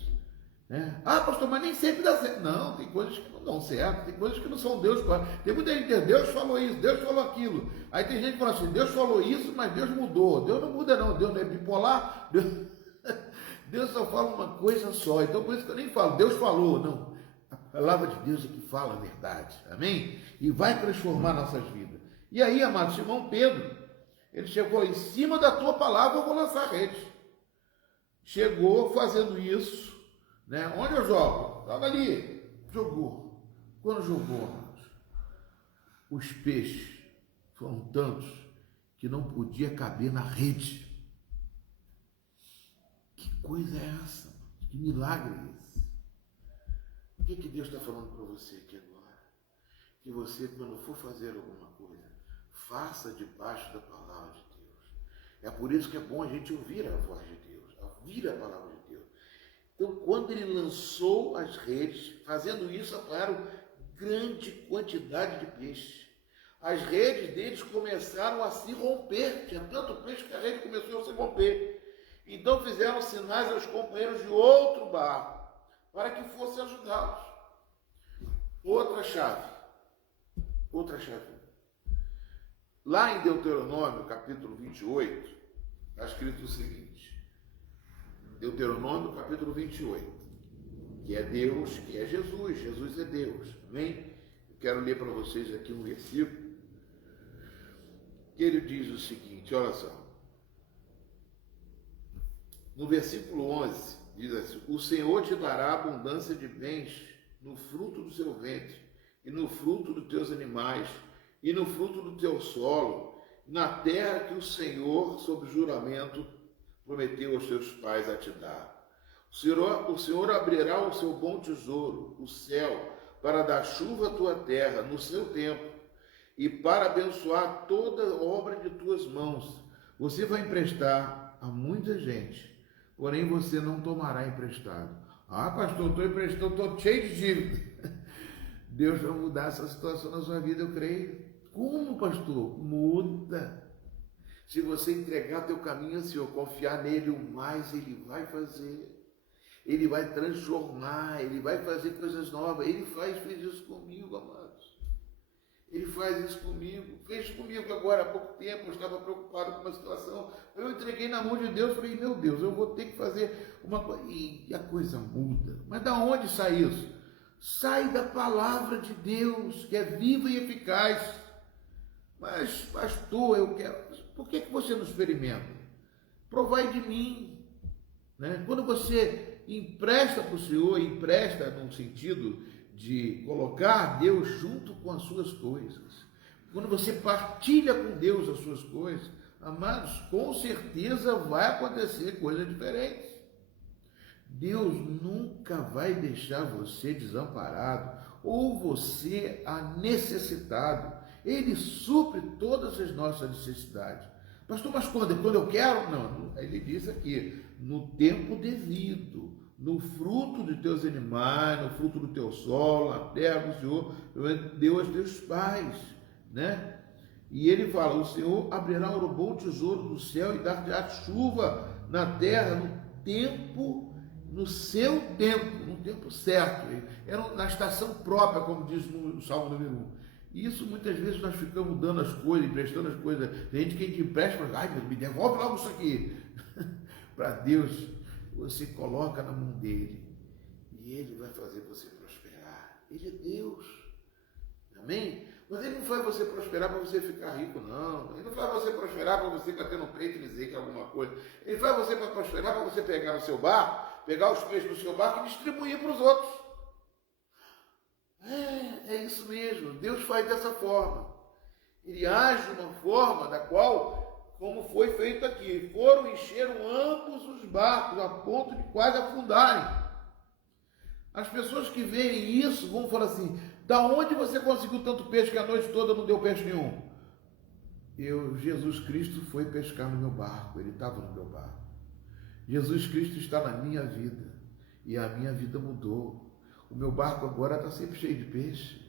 Né? Pastor, mas nem sempre dá certo. Não, tem coisas que não dão certo, tem coisas que não são Deus. Tem muita gente que diz, Deus falou isso, Deus falou aquilo. Aí tem gente que fala assim, Deus falou isso, mas Deus mudou. Deus não muda não, Deus não é bipolar. Deus só fala uma coisa só. Então por isso que eu nem falo, Deus falou, não. A palavra de Deus é que fala a verdade, amém? E vai transformar nossas vidas. E aí, amado, Simão Pedro, ele chegou em cima da tua palavra, eu vou lançar a rede. Chegou fazendo isso, né? Onde eu jogo? Estava ali, jogou. Quando jogou, amados, os peixes foram tantos que não podia caber na rede. Que coisa é essa? Que milagre é esse? O que Deus está falando para você aqui agora? que você, quando for fazer alguma coisa, faça debaixo da palavra de Deus. É por isso que é bom a gente ouvir a voz de Deus, ouvir a palavra de Deus. Então, quando ele lançou as redes, fazendo isso, apanharam grande quantidade de peixe. As redes deles começaram a se romper. Tinha tanto peixe que a rede começou a se romper. Então fizeram sinais aos companheiros de outro barco, para que fosse ajudá-los. Outra chave. Lá em Deuteronômio, capítulo 28, está escrito o seguinte. Deuteronômio, capítulo 28, que é Deus, que é Jesus. Jesus é Deus. Amém? Eu quero ler para vocês aqui um versículo, que ele diz o seguinte, olha só. No versículo 11, diz assim: o Senhor te dará abundância de bens no fruto do seu ventre, e no fruto dos teus animais, e no fruto do teu solo, na terra que o Senhor, sob juramento, prometeu aos teus pais a te dar. O Senhor abrirá o seu bom tesouro, o céu, para dar chuva à tua terra no seu tempo, e para abençoar toda a obra de tuas mãos. Você vai emprestar a muita gente, porém você não tomará emprestado. Ah, pastor, estou emprestando, estou cheio de dívida. Deus vai mudar essa situação na sua vida, eu creio. Como, pastor? Muda. Se você entregar teu caminho ao Senhor, confiar nele, o mais ele vai fazer. Ele vai transformar, ele vai fazer coisas novas. Ele fez isso comigo, amados. Ele faz isso comigo. Fez comigo agora há pouco tempo. Eu estava preocupado com uma situação. Eu entreguei na mão de Deus. Falei, meu Deus, eu vou ter que fazer uma coisa. E a coisa muda. Mas da onde sai isso? Sai da palavra de Deus, que é viva e eficaz. Mas, pastor, eu quero... Por que você não experimenta? Provai de mim. Né? Quando você empresta para o Senhor, empresta no sentido de colocar Deus junto com as suas coisas. Quando você partilha com Deus as suas coisas, amados, com certeza vai acontecer coisas diferentes. Deus nunca vai deixar você desamparado ou você necessitado. Ele supre todas as nossas necessidades. Pastor, mas quando eu quero? Não, ele diz aqui, no tempo devido, no fruto de teus animais, no fruto do teu solo, na terra que o Senhor deu aos teus pais, né? E ele fala, o Senhor abrirá o bom tesouro do céu e dar-te-á chuva na terra no seu tempo, no tempo certo, na estação própria, como diz no Salmo número 1. E isso muitas vezes nós ficamos dando as coisas, emprestando as coisas. Tem gente que a gente empresta, mas, ai, me devolve logo isso aqui. Para Deus, você coloca na mão dele e ele vai fazer você prosperar. Ele é Deus. Amém? Mas ele não faz você prosperar para você ficar rico, não. Ele não faz você prosperar para você bater no peito e dizer que é alguma coisa. Ele faz você para prosperar para você pegar o seu barco, pegar os peixes do seu barco e distribuir para os outros. É isso mesmo. Deus faz dessa forma. Ele age de uma forma da qual, como foi feito aqui, encheram ambos os barcos a ponto de quase afundarem. As pessoas que veem isso vão falar assim, da onde você conseguiu tanto peixe que a noite toda não deu peixe nenhum? Jesus Cristo foi pescar no meu barco, ele estava no meu barco. Jesus Cristo está na minha vida e a minha vida mudou. O meu barco agora está sempre cheio de peixe.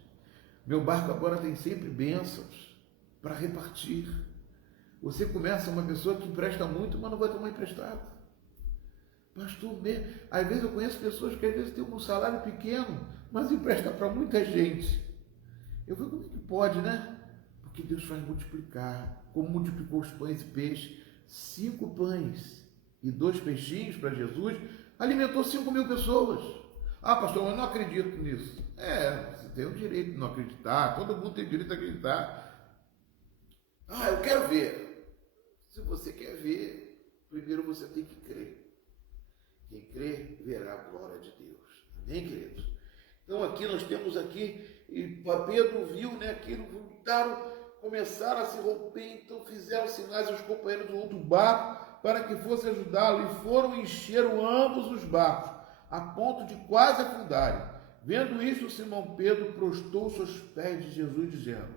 Meu barco agora tem sempre bênçãos para repartir. Você começa uma pessoa que empresta muito, mas não vai tomar emprestado. Pastor, às vezes eu conheço pessoas que às vezes têm um salário pequeno, mas empresta para muita gente. Eu falei, como é que pode, né? Porque Deus faz multiplicar. Como multiplicou os pães e peixes, 5 pães e 2 peixinhos para Jesus, alimentou 5.000 pessoas. Ah, pastor, eu não acredito nisso. Você tem o direito de não acreditar, todo mundo tem o direito de acreditar. Ah, eu quero ver. Se você quer ver, primeiro você tem que crer. Quem crê, verá a glória de Deus. Amém, queridos? Então aqui nós temos aqui, e Pedro viu, né, que começaram a se romper, então fizeram sinais aos companheiros do outro barco para que fosse ajudá-lo, e foram e encheram ambos os barcos, a ponto de quase afundarem. Vendo isto, Simão Pedro prostrou-se aos pés de Jesus, dizendo: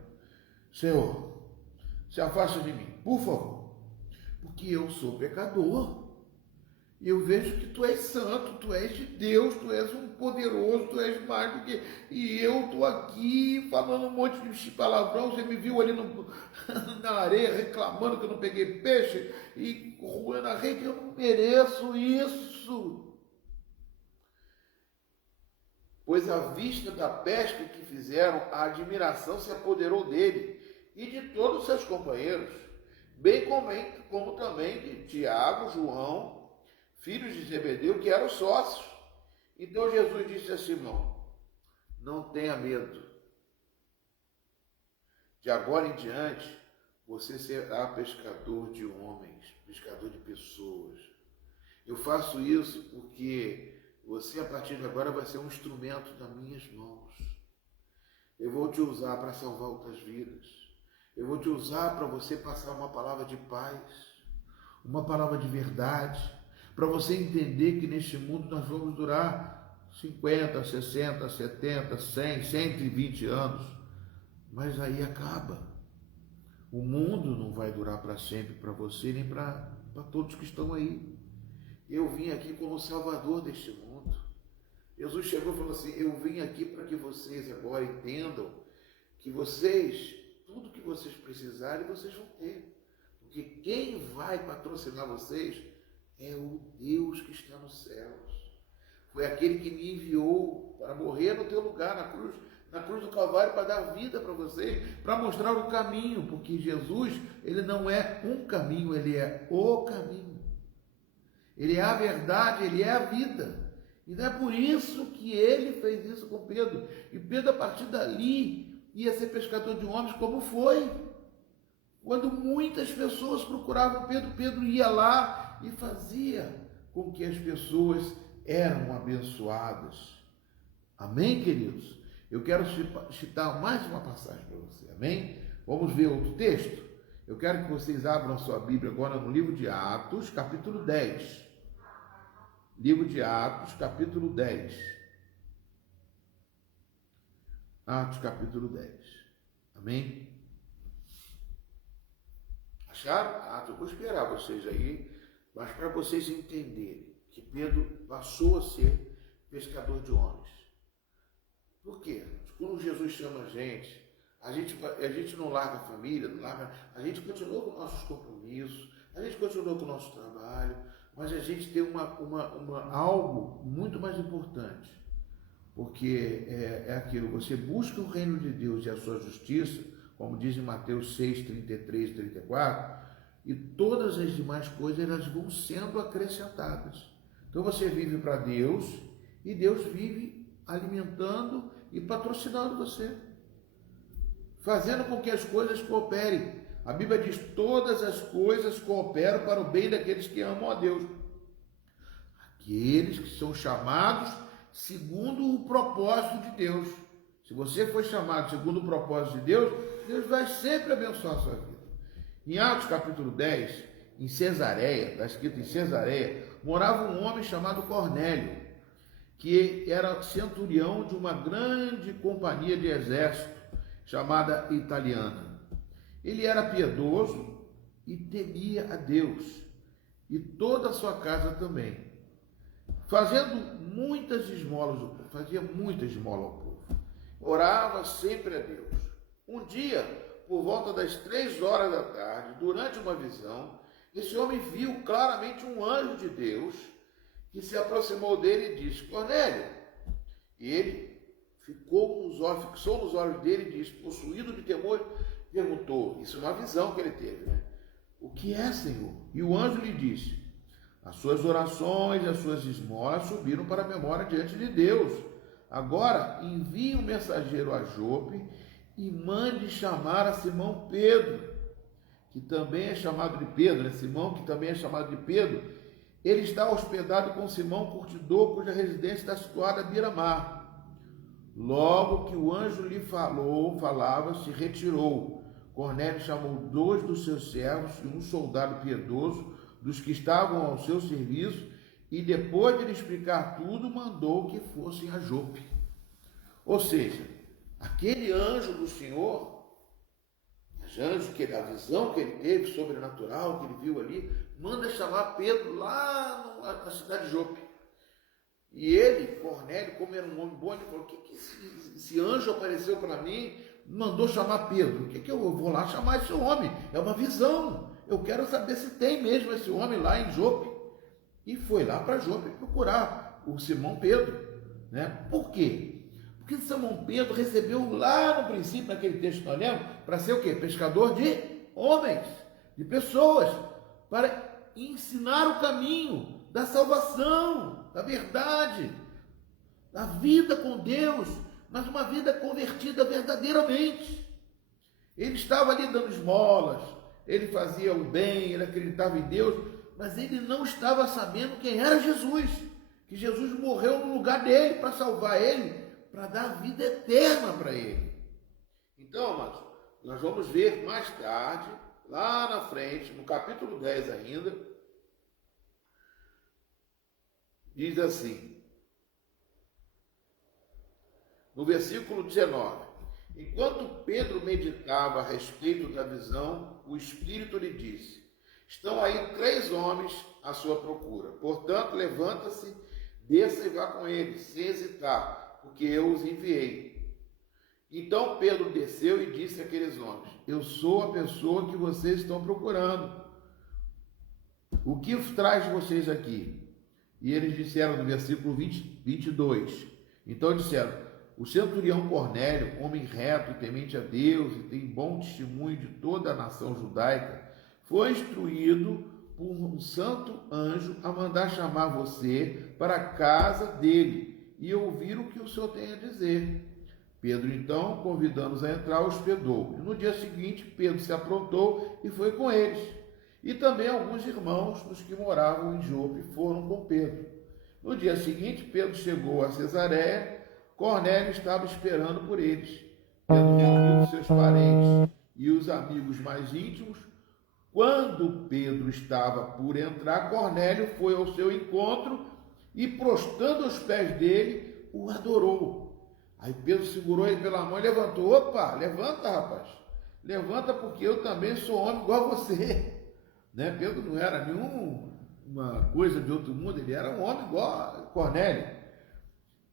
Senhor, se afaste de mim, por favor, porque eu sou pecador. E eu vejo que tu és santo, tu és de Deus, tu és um poderoso, tu és mais do que... E eu estou aqui falando um monte de palavrão, você me viu ali na areia reclamando que eu não peguei peixe e roendo a rede, eu não mereço isso. Pois à vista da pesca que fizeram, a admiração se apoderou dele e de todos os seus companheiros, bem como também de Tiago, João, filhos de Zebedeu, que eram sócios. Então Jesus disse a Simão: não tenha medo. De agora em diante, você será pescador de homens, pescador de pessoas. Eu faço isso porque você, a partir de agora, vai ser um instrumento das minhas mãos. Eu vou te usar para salvar outras vidas. Eu vou te usar para você passar uma palavra de paz, uma palavra de verdade, para você entender que neste mundo nós vamos durar 50, 60, 70, 100, 120 anos, mas aí acaba. O mundo não vai durar para sempre para você, nem para todos que estão aí. Eu vim aqui como salvador deste mundo. Jesus chegou e falou assim: eu vim aqui para que vocês agora entendam que vocês, tudo que vocês precisarem, vocês vão ter. Porque quem vai patrocinar vocês é o Deus que está nos céus. Foi aquele que me enviou para morrer no teu lugar, na cruz do Calvário, para dar vida para você, para mostrar o caminho, porque Jesus, ele não é um caminho, ele é o caminho. Ele é a verdade, ele é a vida. E não é por isso que ele fez isso com Pedro. E Pedro, a partir dali, ia ser pescador de homens, como foi. Quando muitas pessoas procuravam Pedro, Pedro ia lá e fazia com que as pessoas eram abençoadas. Amém, queridos? Eu quero citar mais uma passagem para você, amém? Vamos ver outro texto? Eu quero que vocês abram a sua Bíblia agora no livro de Atos, capítulo 10. Livro de Atos, capítulo 10. Atos, capítulo 10. Amém? Acharam? Eu vou esperar vocês aí, mas para vocês entenderem que Pedro passou a ser pescador de homens. Por quê? Quando Jesus chama a gente não larga a família, a gente continua com nossos compromissos, a gente continua com o nosso trabalho, mas a gente tem algo muito mais importante. Porque é aquilo, você busca o reino de Deus e a sua justiça, como diz em Mateus 6, 33 e 34, e todas as demais coisas elas vão sendo acrescentadas. Então você vive para Deus e Deus vive alimentando e patrocinando você, fazendo com que as coisas cooperem. A Bíblia diz: todas as coisas cooperam para o bem daqueles que amam a Deus, aqueles que são chamados segundo o propósito de Deus. Se você foi chamado segundo o propósito de Deus, Deus vai sempre abençoar a sua vida. Em Atos capítulo 10, em Cesareia, está escrito em Cesareia, morava um homem chamado Cornélio, que era centurião de uma grande companhia de exército, chamada Italiana. Ele era piedoso e temia a Deus, e toda a sua casa também, fazia muitas esmolas ao povo. Orava sempre a Deus. Um dia, por volta das 3 horas da tarde, durante uma visão, esse homem viu claramente um anjo de Deus que se aproximou dele e disse: Cornélio. E ele fixou nos olhos dele e disse, possuído de temor, perguntou, isso é uma visão que ele teve, né? O que é, Senhor? E o anjo lhe disse: as suas orações e as suas esmolas subiram para a memória diante de Deus. Agora envie um mensageiro a Jope e mande chamar a Simão Pedro, que também é chamado de Pedro, né? Simão, que também é chamado de Pedro. Ele está hospedado com Simão Curtidor, cuja residência está situada à beira-mar. Logo que o anjo lhe falava, se retirou. Cornélio chamou 2 dos seus servos e um soldado piedoso dos que estavam ao seu serviço, e depois de lhe explicar tudo, mandou que fossem a Jope. Ou seja, aquele anjo do Senhor, a visão que ele teve, sobrenatural, que ele viu ali, manda chamar Pedro lá na cidade de Jope. E ele, Cornélio, como era um homem bom, ele falou: o que esse anjo apareceu para mim, mandou chamar Pedro? O que eu vou lá chamar esse homem? É uma visão. Eu quero saber se tem mesmo esse homem lá em Jope. E foi lá para Jope procurar o Simão Pedro. Né? Por quê? Porque Simão Pedro recebeu lá no princípio, naquele texto que nós lemos, para ser o quê? Pescador de homens, de pessoas, para ensinar o caminho da salvação, da verdade, da vida com Deus, mas uma vida convertida verdadeiramente. Ele estava ali dando esmolas, ele fazia o bem, ele acreditava em Deus, mas ele não estava sabendo quem era Jesus, que Jesus morreu no lugar dele para salvar ele, para dar vida eterna para ele. Então, amados, nós vamos ver mais tarde, lá na frente, no capítulo 10 ainda, diz assim, no versículo 19: enquanto Pedro meditava a respeito da visão, o Espírito lhe disse: estão aí 3 homens à sua procura. Portanto, levanta-se, desça e vá com eles, sem hesitar, porque eu os enviei. Então Pedro desceu e disse àqueles homens: eu sou a pessoa que vocês estão procurando. O que traz vocês aqui? E eles disseram no versículo 22. Então disseram: o centurião Cornélio, homem reto e temente a Deus e tem bom testemunho de toda a nação judaica, foi instruído por um santo anjo a mandar chamar você para a casa dele e ouvir o que o Senhor tem a dizer. Pedro, então, convidando-os a entrar, hospedou. E no dia seguinte, Pedro se aprontou e foi com eles. E também alguns irmãos, os que moravam em Jope, foram com Pedro. No dia seguinte, Pedro chegou a Cesareia. Cornélio estava esperando por eles. Pedro reuniu seus parentes e os amigos mais íntimos. Quando Pedro estava por entrar, Cornélio foi ao seu encontro e, prostrando aos pés dele, o adorou. Aí Pedro segurou ele pela mão e levantou. Opa, levanta, rapaz. Levanta, porque eu também sou homem igual a você. Né? Pedro não era nenhuma coisa de outro mundo, ele era um homem igual a Cornélio.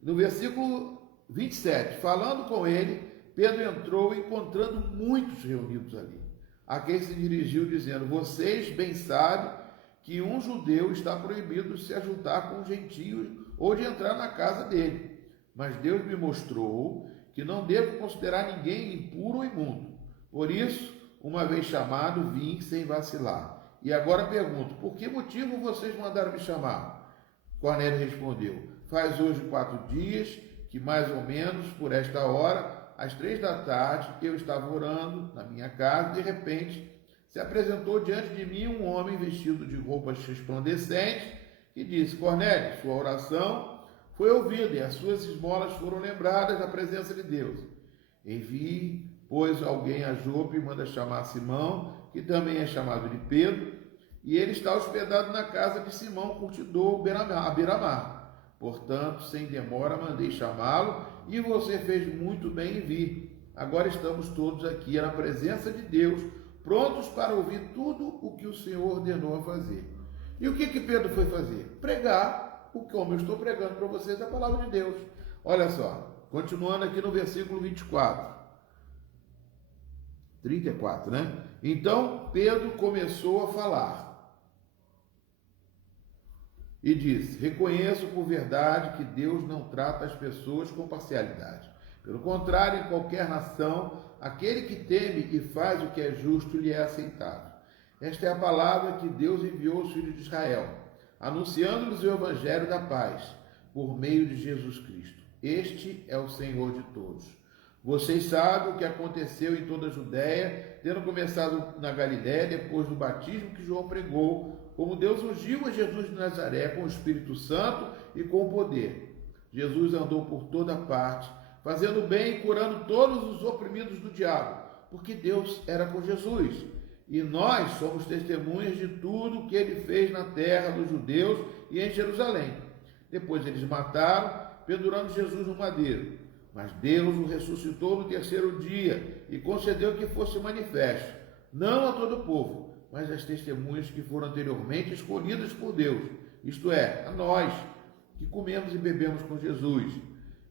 No versículo 27, falando com ele, Pedro entrou, encontrando muitos reunidos ali, a quem se dirigiu dizendo: vocês bem sabem que um judeu está proibido de se ajuntar com um gentio ou de entrar na casa dele. Mas Deus me mostrou que não devo considerar ninguém impuro ou imundo. Por isso, uma vez chamado, vim sem vacilar. E agora pergunto: por que motivo vocês mandaram me chamar? Cornélio respondeu: faz hoje 4 dias que, mais ou menos por esta hora, às 3 da tarde, eu estava orando na minha casa. De repente, se apresentou diante de mim um homem vestido de roupas resplandecentes e disse: Cornélio, sua oração foi ouvida e as suas esmolas foram lembradas na presença de Deus. Envie, pois, alguém a Jope e manda chamar Simão, que também é chamado de Pedro, e ele está hospedado na casa de Simão, curtidor à beira-mar. Portanto, sem demora, mandei chamá-lo, e você fez muito bem em vir. Agora estamos todos aqui na presença de Deus, prontos para ouvir tudo o que o Senhor ordenou a fazer. E o que Pedro foi fazer? Pregar, como eu estou pregando para vocês, a palavra de Deus. Olha só, continuando aqui no versículo 34, né? Então Pedro começou a falar e disse: reconheço por verdade que Deus não trata as pessoas com parcialidade. Pelo contrário, em qualquer nação, aquele que teme e faz o que é justo lhe é aceitável. Esta é a palavra que Deus enviou aos filhos de Israel, anunciando-lhes o evangelho da paz, por meio de Jesus Cristo. Este é o Senhor de todos. Vocês sabem o que aconteceu em toda a Judéia, tendo começado na Galiléia, depois do batismo que João pregou, como Deus ungiu a Jesus de Nazaré com o Espírito Santo e com poder. Jesus andou por toda parte, fazendo bem e curando todos os oprimidos do diabo, porque Deus era com Jesus. E nós somos testemunhas de tudo o que ele fez na terra dos judeus e em Jerusalém. Depois eles mataram, pendurando Jesus no madeiro. Mas Deus o ressuscitou no terceiro dia e concedeu que fosse manifesto, não a todo o povo, mas às testemunhas que foram anteriormente escolhidas por Deus, isto é, a nós, que comemos e bebemos com Jesus.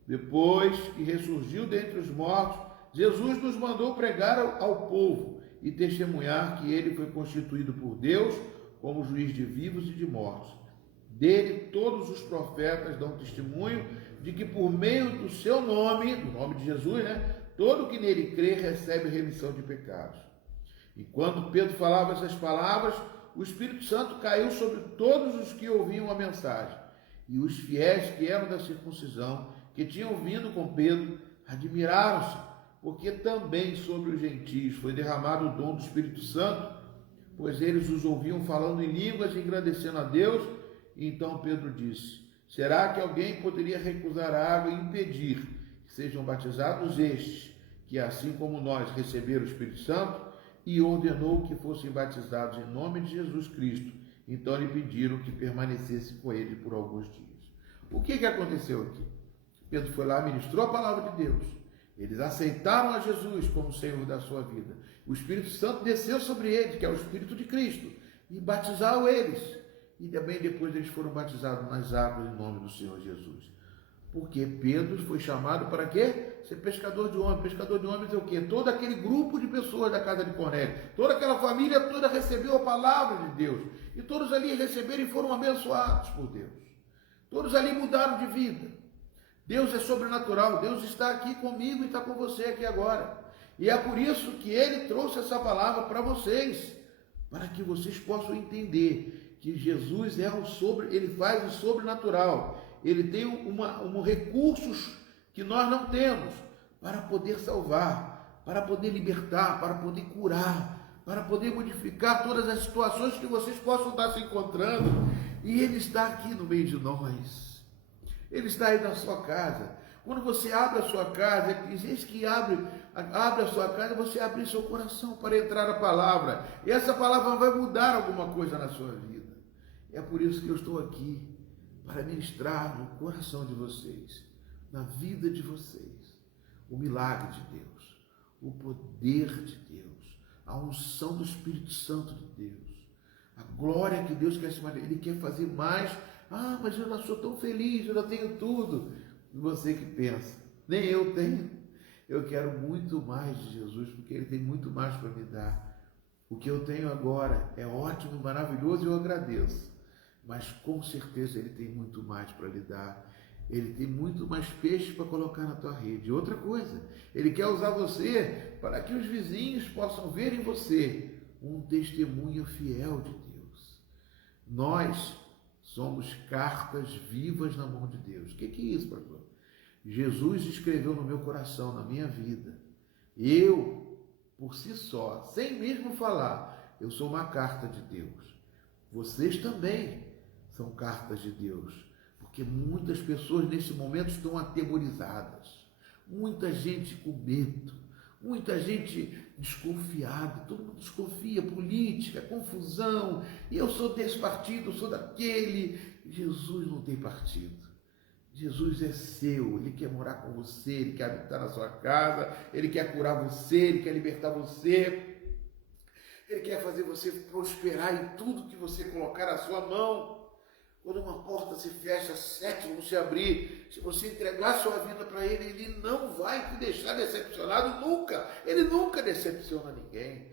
Depois que ressurgiu dentre os mortos, Jesus nos mandou pregar ao povo e testemunhar que ele foi constituído por Deus como juiz de vivos e de mortos. Dele todos os profetas dão testemunho de que por meio do seu nome, do nome de Jesus, todo que nele crê recebe remissão de pecados. Enquanto Pedro falava essas palavras, o Espírito Santo caiu sobre todos os que ouviam a mensagem. E os fiéis que eram da circuncisão, que tinham vindo com Pedro, admiraram-se, porque também sobre os gentios foi derramado o dom do Espírito Santo, pois eles os ouviam falando em línguas e engrandecendo a Deus. E então Pedro disse: será que alguém poderia recusar a água e impedir que sejam batizados estes, que assim como nós receberam o Espírito Santo? E ordenou que fossem batizados em nome de Jesus Cristo. Então lhe pediram que permanecesse com ele por alguns dias. O que aconteceu aqui? Pedro foi lá, ministrou a palavra de Deus. Eles aceitaram a Jesus como Senhor da sua vida. O Espírito Santo desceu sobre eles, que é o Espírito de Cristo, e batizaram eles. E também depois eles foram batizados nas águas em nome do Senhor Jesus. Porque Pedro foi chamado para quê? Ser pescador de homens. Pescador de homens é o quê? Todo aquele grupo de pessoas da casa de Cornélio, toda aquela família toda recebeu a palavra de Deus. E todos ali receberam e foram abençoados por Deus. Todos ali mudaram de vida. Deus é sobrenatural. Deus está aqui comigo e está com você aqui agora. E é por isso que Ele trouxe essa palavra para vocês, para que vocês possam entender que Jesus Ele faz o sobrenatural. Ele tem recursos que nós não temos para poder salvar, para poder libertar, para poder curar, para poder modificar todas as situações que vocês possam estar se encontrando. E Ele está aqui no meio de nós. Ele está aí na sua casa. Quando você abre a sua casa, Ele diz que abre a sua casa, você abre seu coração para entrar a palavra. E essa palavra vai mudar alguma coisa na sua vida. É por isso que eu estou aqui, para ministrar no coração de vocês, na vida de vocês, o milagre de Deus, o poder de Deus, a unção do Espírito Santo de Deus, a glória que Deus quer se manifestar. Ele quer fazer mais. Ah, mas eu já sou tão feliz, eu já tenho tudo. E você que pensa, nem eu tenho. Eu quero muito mais de Jesus, porque Ele tem muito mais para me dar. O que eu tenho agora é ótimo, maravilhoso e eu agradeço. Mas com certeza Ele tem muito mais para lhe dar. Ele tem muito mais peixe para colocar na tua rede. Outra coisa, Ele quer usar você para que os vizinhos possam ver em você um testemunho fiel de Deus. Nós somos cartas vivas na mão de Deus. O que é isso, pastor? Jesus escreveu no meu coração, na minha vida. Eu, por si só, sem mesmo falar, eu sou uma carta de Deus. Vocês também são cartas de Deus. Porque muitas pessoas nesse momento estão atemorizadas. Muita gente com medo. Muita gente desconfiada. Todo mundo desconfia. Política, confusão. E eu sou desse partido, eu sou daquele. Jesus não tem partido. Jesus é seu. Ele quer morar com você. Ele quer habitar na sua casa. Ele quer curar você. Ele quer libertar você. Ele quer fazer você prosperar em tudo que você colocar na sua mão. Quando uma porta se fecha, 7 vão se abrir. Se você entregar sua vida para Ele, Ele não vai te deixar decepcionado nunca. Ele nunca decepciona ninguém.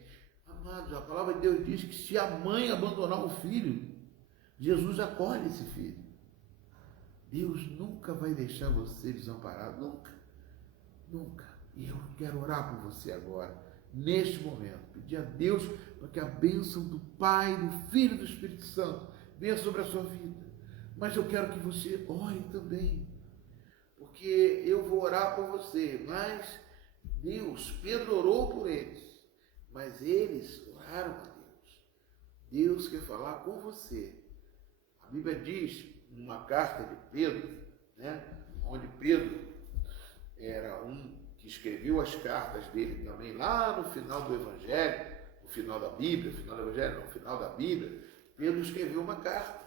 Amados, a palavra de Deus diz que se a mãe abandonar um filho, Jesus acolhe esse filho. Deus nunca vai deixar você desamparado, nunca. Nunca. E eu quero orar por você agora, neste momento. Pedir a Deus para que a bênção do Pai, do Filho e do Espírito Santo venha sobre a sua vida. Mas eu quero que você ore também, porque eu vou orar por você. Mas Pedro orou por eles, mas eles oraram a Deus. Deus quer falar com você. A Bíblia diz, numa carta de Pedro, onde Pedro era um que escreveu as cartas dele também, lá no final do Evangelho, no final da Bíblia, no final da Bíblia, Pedro escreveu uma carta.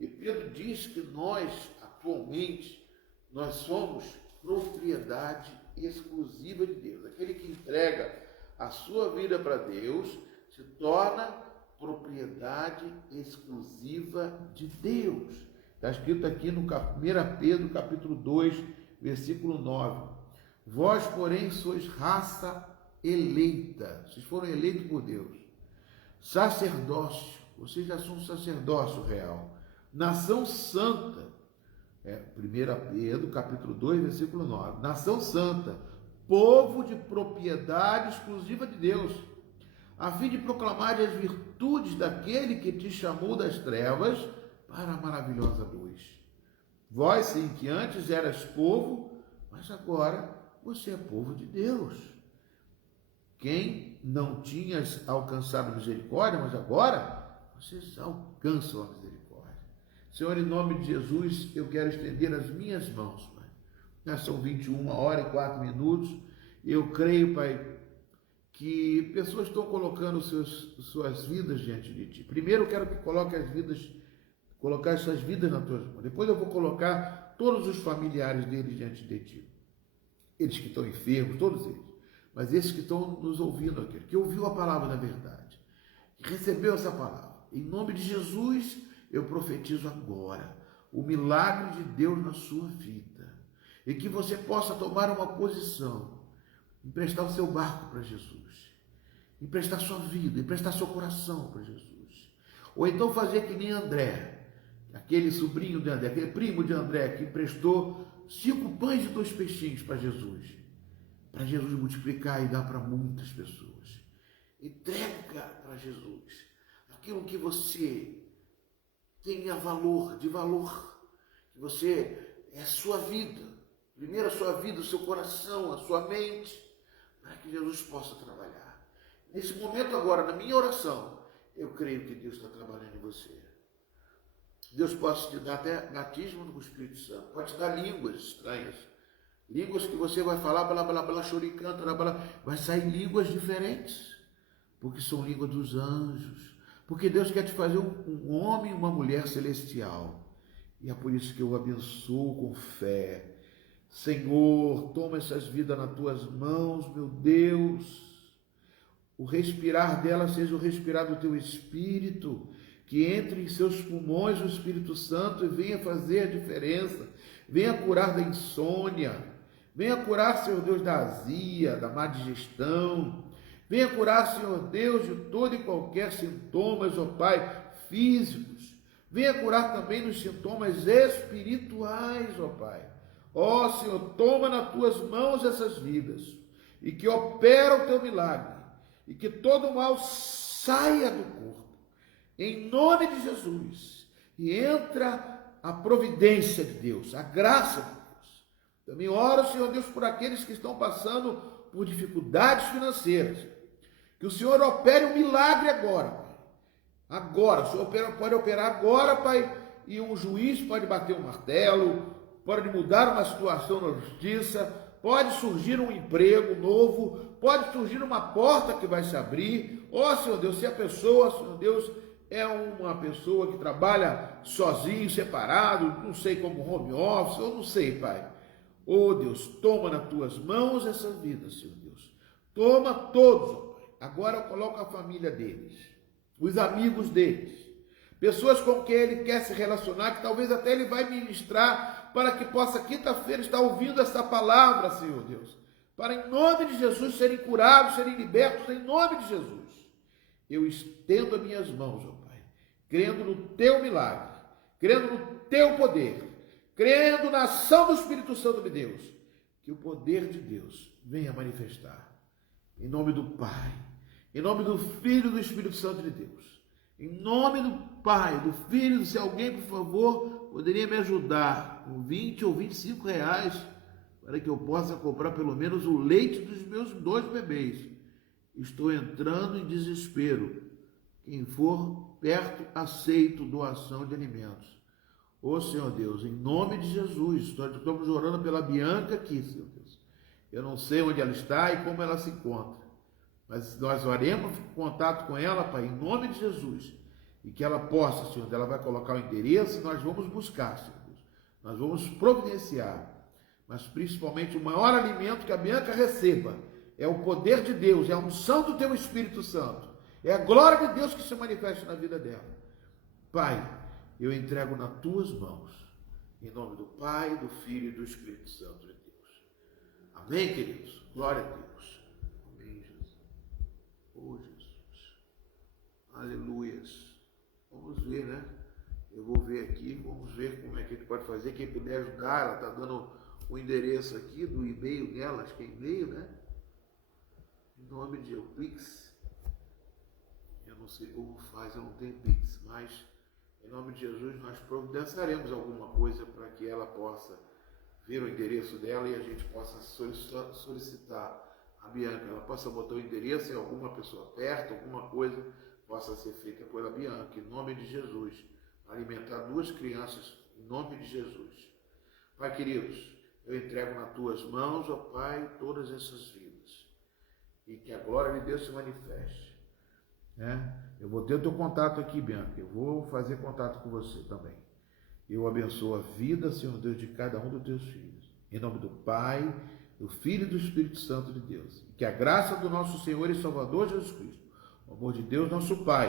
E Pedro diz que nós, atualmente, nós somos propriedade exclusiva de Deus. Aquele que entrega a sua vida para Deus se torna propriedade exclusiva de Deus. Está escrito aqui no 1 Pedro, capítulo 2, versículo 9. Vós, porém, sois raça eleita. Vocês foram eleitos por Deus. Sacerdócio. Vocês já são um sacerdócio real. Nação santa. 1 Pedro, capítulo 2, versículo 9. Nação santa. Povo de propriedade exclusiva de Deus, a fim de proclamar as virtudes daquele que te chamou das trevas para a maravilhosa luz. Vós, sim, que antes eras povo, mas agora você é povo de Deus. Quem não tinha alcançado misericórdia, mas agora vocês alcançam a misericórdia. Senhor, em nome de Jesus, eu quero estender as minhas mãos, Pai. Já são 21h04. Eu creio, Pai, que pessoas estão colocando suas vidas diante de Ti. Primeiro eu quero que colocar essas vidas nas Tuas mãos. Depois eu vou colocar todos os familiares deles diante de Ti. Eles que estão enfermos, todos eles. Mas esses que estão nos ouvindo aqui, que ouviu a palavra da verdade, que recebeu essa palavra. Em nome de Jesus, eu profetizo agora o milagre de Deus na sua vida. E que você possa tomar uma posição, emprestar o seu barco para Jesus, emprestar sua vida, emprestar seu coração para Jesus. Ou então fazer que nem André, aquele sobrinho de André, aquele primo de André, que emprestou 5 pães e 2 peixinhos para Jesus multiplicar e dar para muitas pessoas. Entrega para Jesus aquilo que você tenha valor, que você é a sua vida, primeiro a sua vida, o seu coração, a sua mente, para que Jesus possa trabalhar. Nesse momento agora, na minha oração, eu creio que Deus está trabalhando em você. Deus pode te dar até batismo no Espírito Santo, pode te dar línguas estranhas, línguas que você vai falar, blá, blá, blá, choricanta, blá, blá, vai sair línguas diferentes, porque são línguas dos anjos, porque Deus quer te fazer um homem e uma mulher celestial, e é por isso que eu abençoo com fé. Senhor, toma essas vidas nas tuas mãos, meu Deus, o respirar dela seja o respirar do teu Espírito, que entre em seus pulmões o Espírito Santo e venha fazer a diferença, venha curar da insônia, venha curar, Senhor Deus, da azia, da má digestão, venha curar, Senhor Deus, de todo e qualquer sintomas, ó Pai, físicos, venha curar também dos sintomas espirituais, ó Pai. Ó Senhor, toma nas tuas mãos essas vidas e que opera o teu milagre e que todo mal saia do corpo, em nome de Jesus, e entra a providência de Deus, a graça de Deus. Também oro, Senhor Deus, por aqueles que estão passando por dificuldades financeiras, que o Senhor opere um milagre agora, Pai. Agora, o Senhor pode operar agora, Pai, e um juiz pode bater um martelo, pode mudar uma situação na justiça, pode surgir um emprego novo, pode surgir uma porta que vai se abrir. Ó, Senhor Deus, se a pessoa, Senhor Deus, é uma pessoa que trabalha sozinho, separado, não sei como home office, eu não sei, Pai. Ó Deus, toma nas tuas mãos essa vida, Senhor Deus. Toma todos, ó Pai. Agora eu coloco a família deles, os amigos deles, pessoas com quem ele quer se relacionar, que talvez até ele vai ministrar, para que possa quinta-feira estar ouvindo essa palavra, Senhor Deus, para em nome de Jesus serem curados, serem libertos, em nome de Jesus. Eu estendo as minhas mãos, ó Pai, crendo no teu milagre, crendo no teu poder, crendo na ação do Espírito Santo de Deus, que o poder de Deus venha manifestar, em nome do Pai, em nome do Filho e do Espírito Santo de Deus, em nome do Pai, do Filho. Se alguém, por favor, poderia me ajudar com 20 ou 25 reais, para que eu possa comprar pelo menos o leite dos meus 2 bebês. Estou entrando em desespero. Quem for perto, aceito doação de alimentos. Ô Senhor Deus, em nome de Jesus, estamos orando pela Bianca aqui, Senhor Deus. Eu não sei onde ela está e como ela se encontra, mas nós oremos contato com ela, Pai, em nome de Jesus, e que ela possa, Senhor, ela vai colocar o endereço e nós vamos buscar, Senhor Deus. Nós vamos providenciar mas principalmente o maior alimento que a Bianca receba é o poder de Deus, é a unção do teu Espírito Santo, é a glória de Deus que se manifesta na vida dela. Pai, eu entrego nas tuas mãos, em nome do Pai, do Filho e do Espírito Santo de Deus. Amém, queridos? Glória a Deus. Amém, Jesus. Oh, Jesus. Aleluias. Vamos ver, né? Eu vou ver aqui, vamos ver como é que a gente pode fazer. Quem puder ajudar, ela está dando o endereço aqui do e-mail dela, acho que é e-mail, né? Em nome de Pix. Eu não sei como faz, eu não tenho Pix, mas em nome de Jesus nós providenciaremos alguma coisa para que ela possa ver o endereço dela e a gente possa solicitar a Bianca, ela possa botar o endereço em alguma pessoa perto, alguma coisa possa ser feita pela Bianca, em nome de Jesus. Alimentar 2 crianças, em nome de Jesus. Pai queridos, eu entrego nas tuas mãos, ó Pai, todas essas vidas. E que a glória de Deus se manifeste. Eu vou ter o teu contato aqui, Bianca. Eu vou fazer contato com você também. Eu abençoo a vida, Senhor Deus, de cada um dos teus filhos. Em nome do Pai, do Filho e do Espírito Santo de Deus. E que a graça do nosso Senhor e Salvador Jesus Cristo, o amor de Deus, nosso Pai,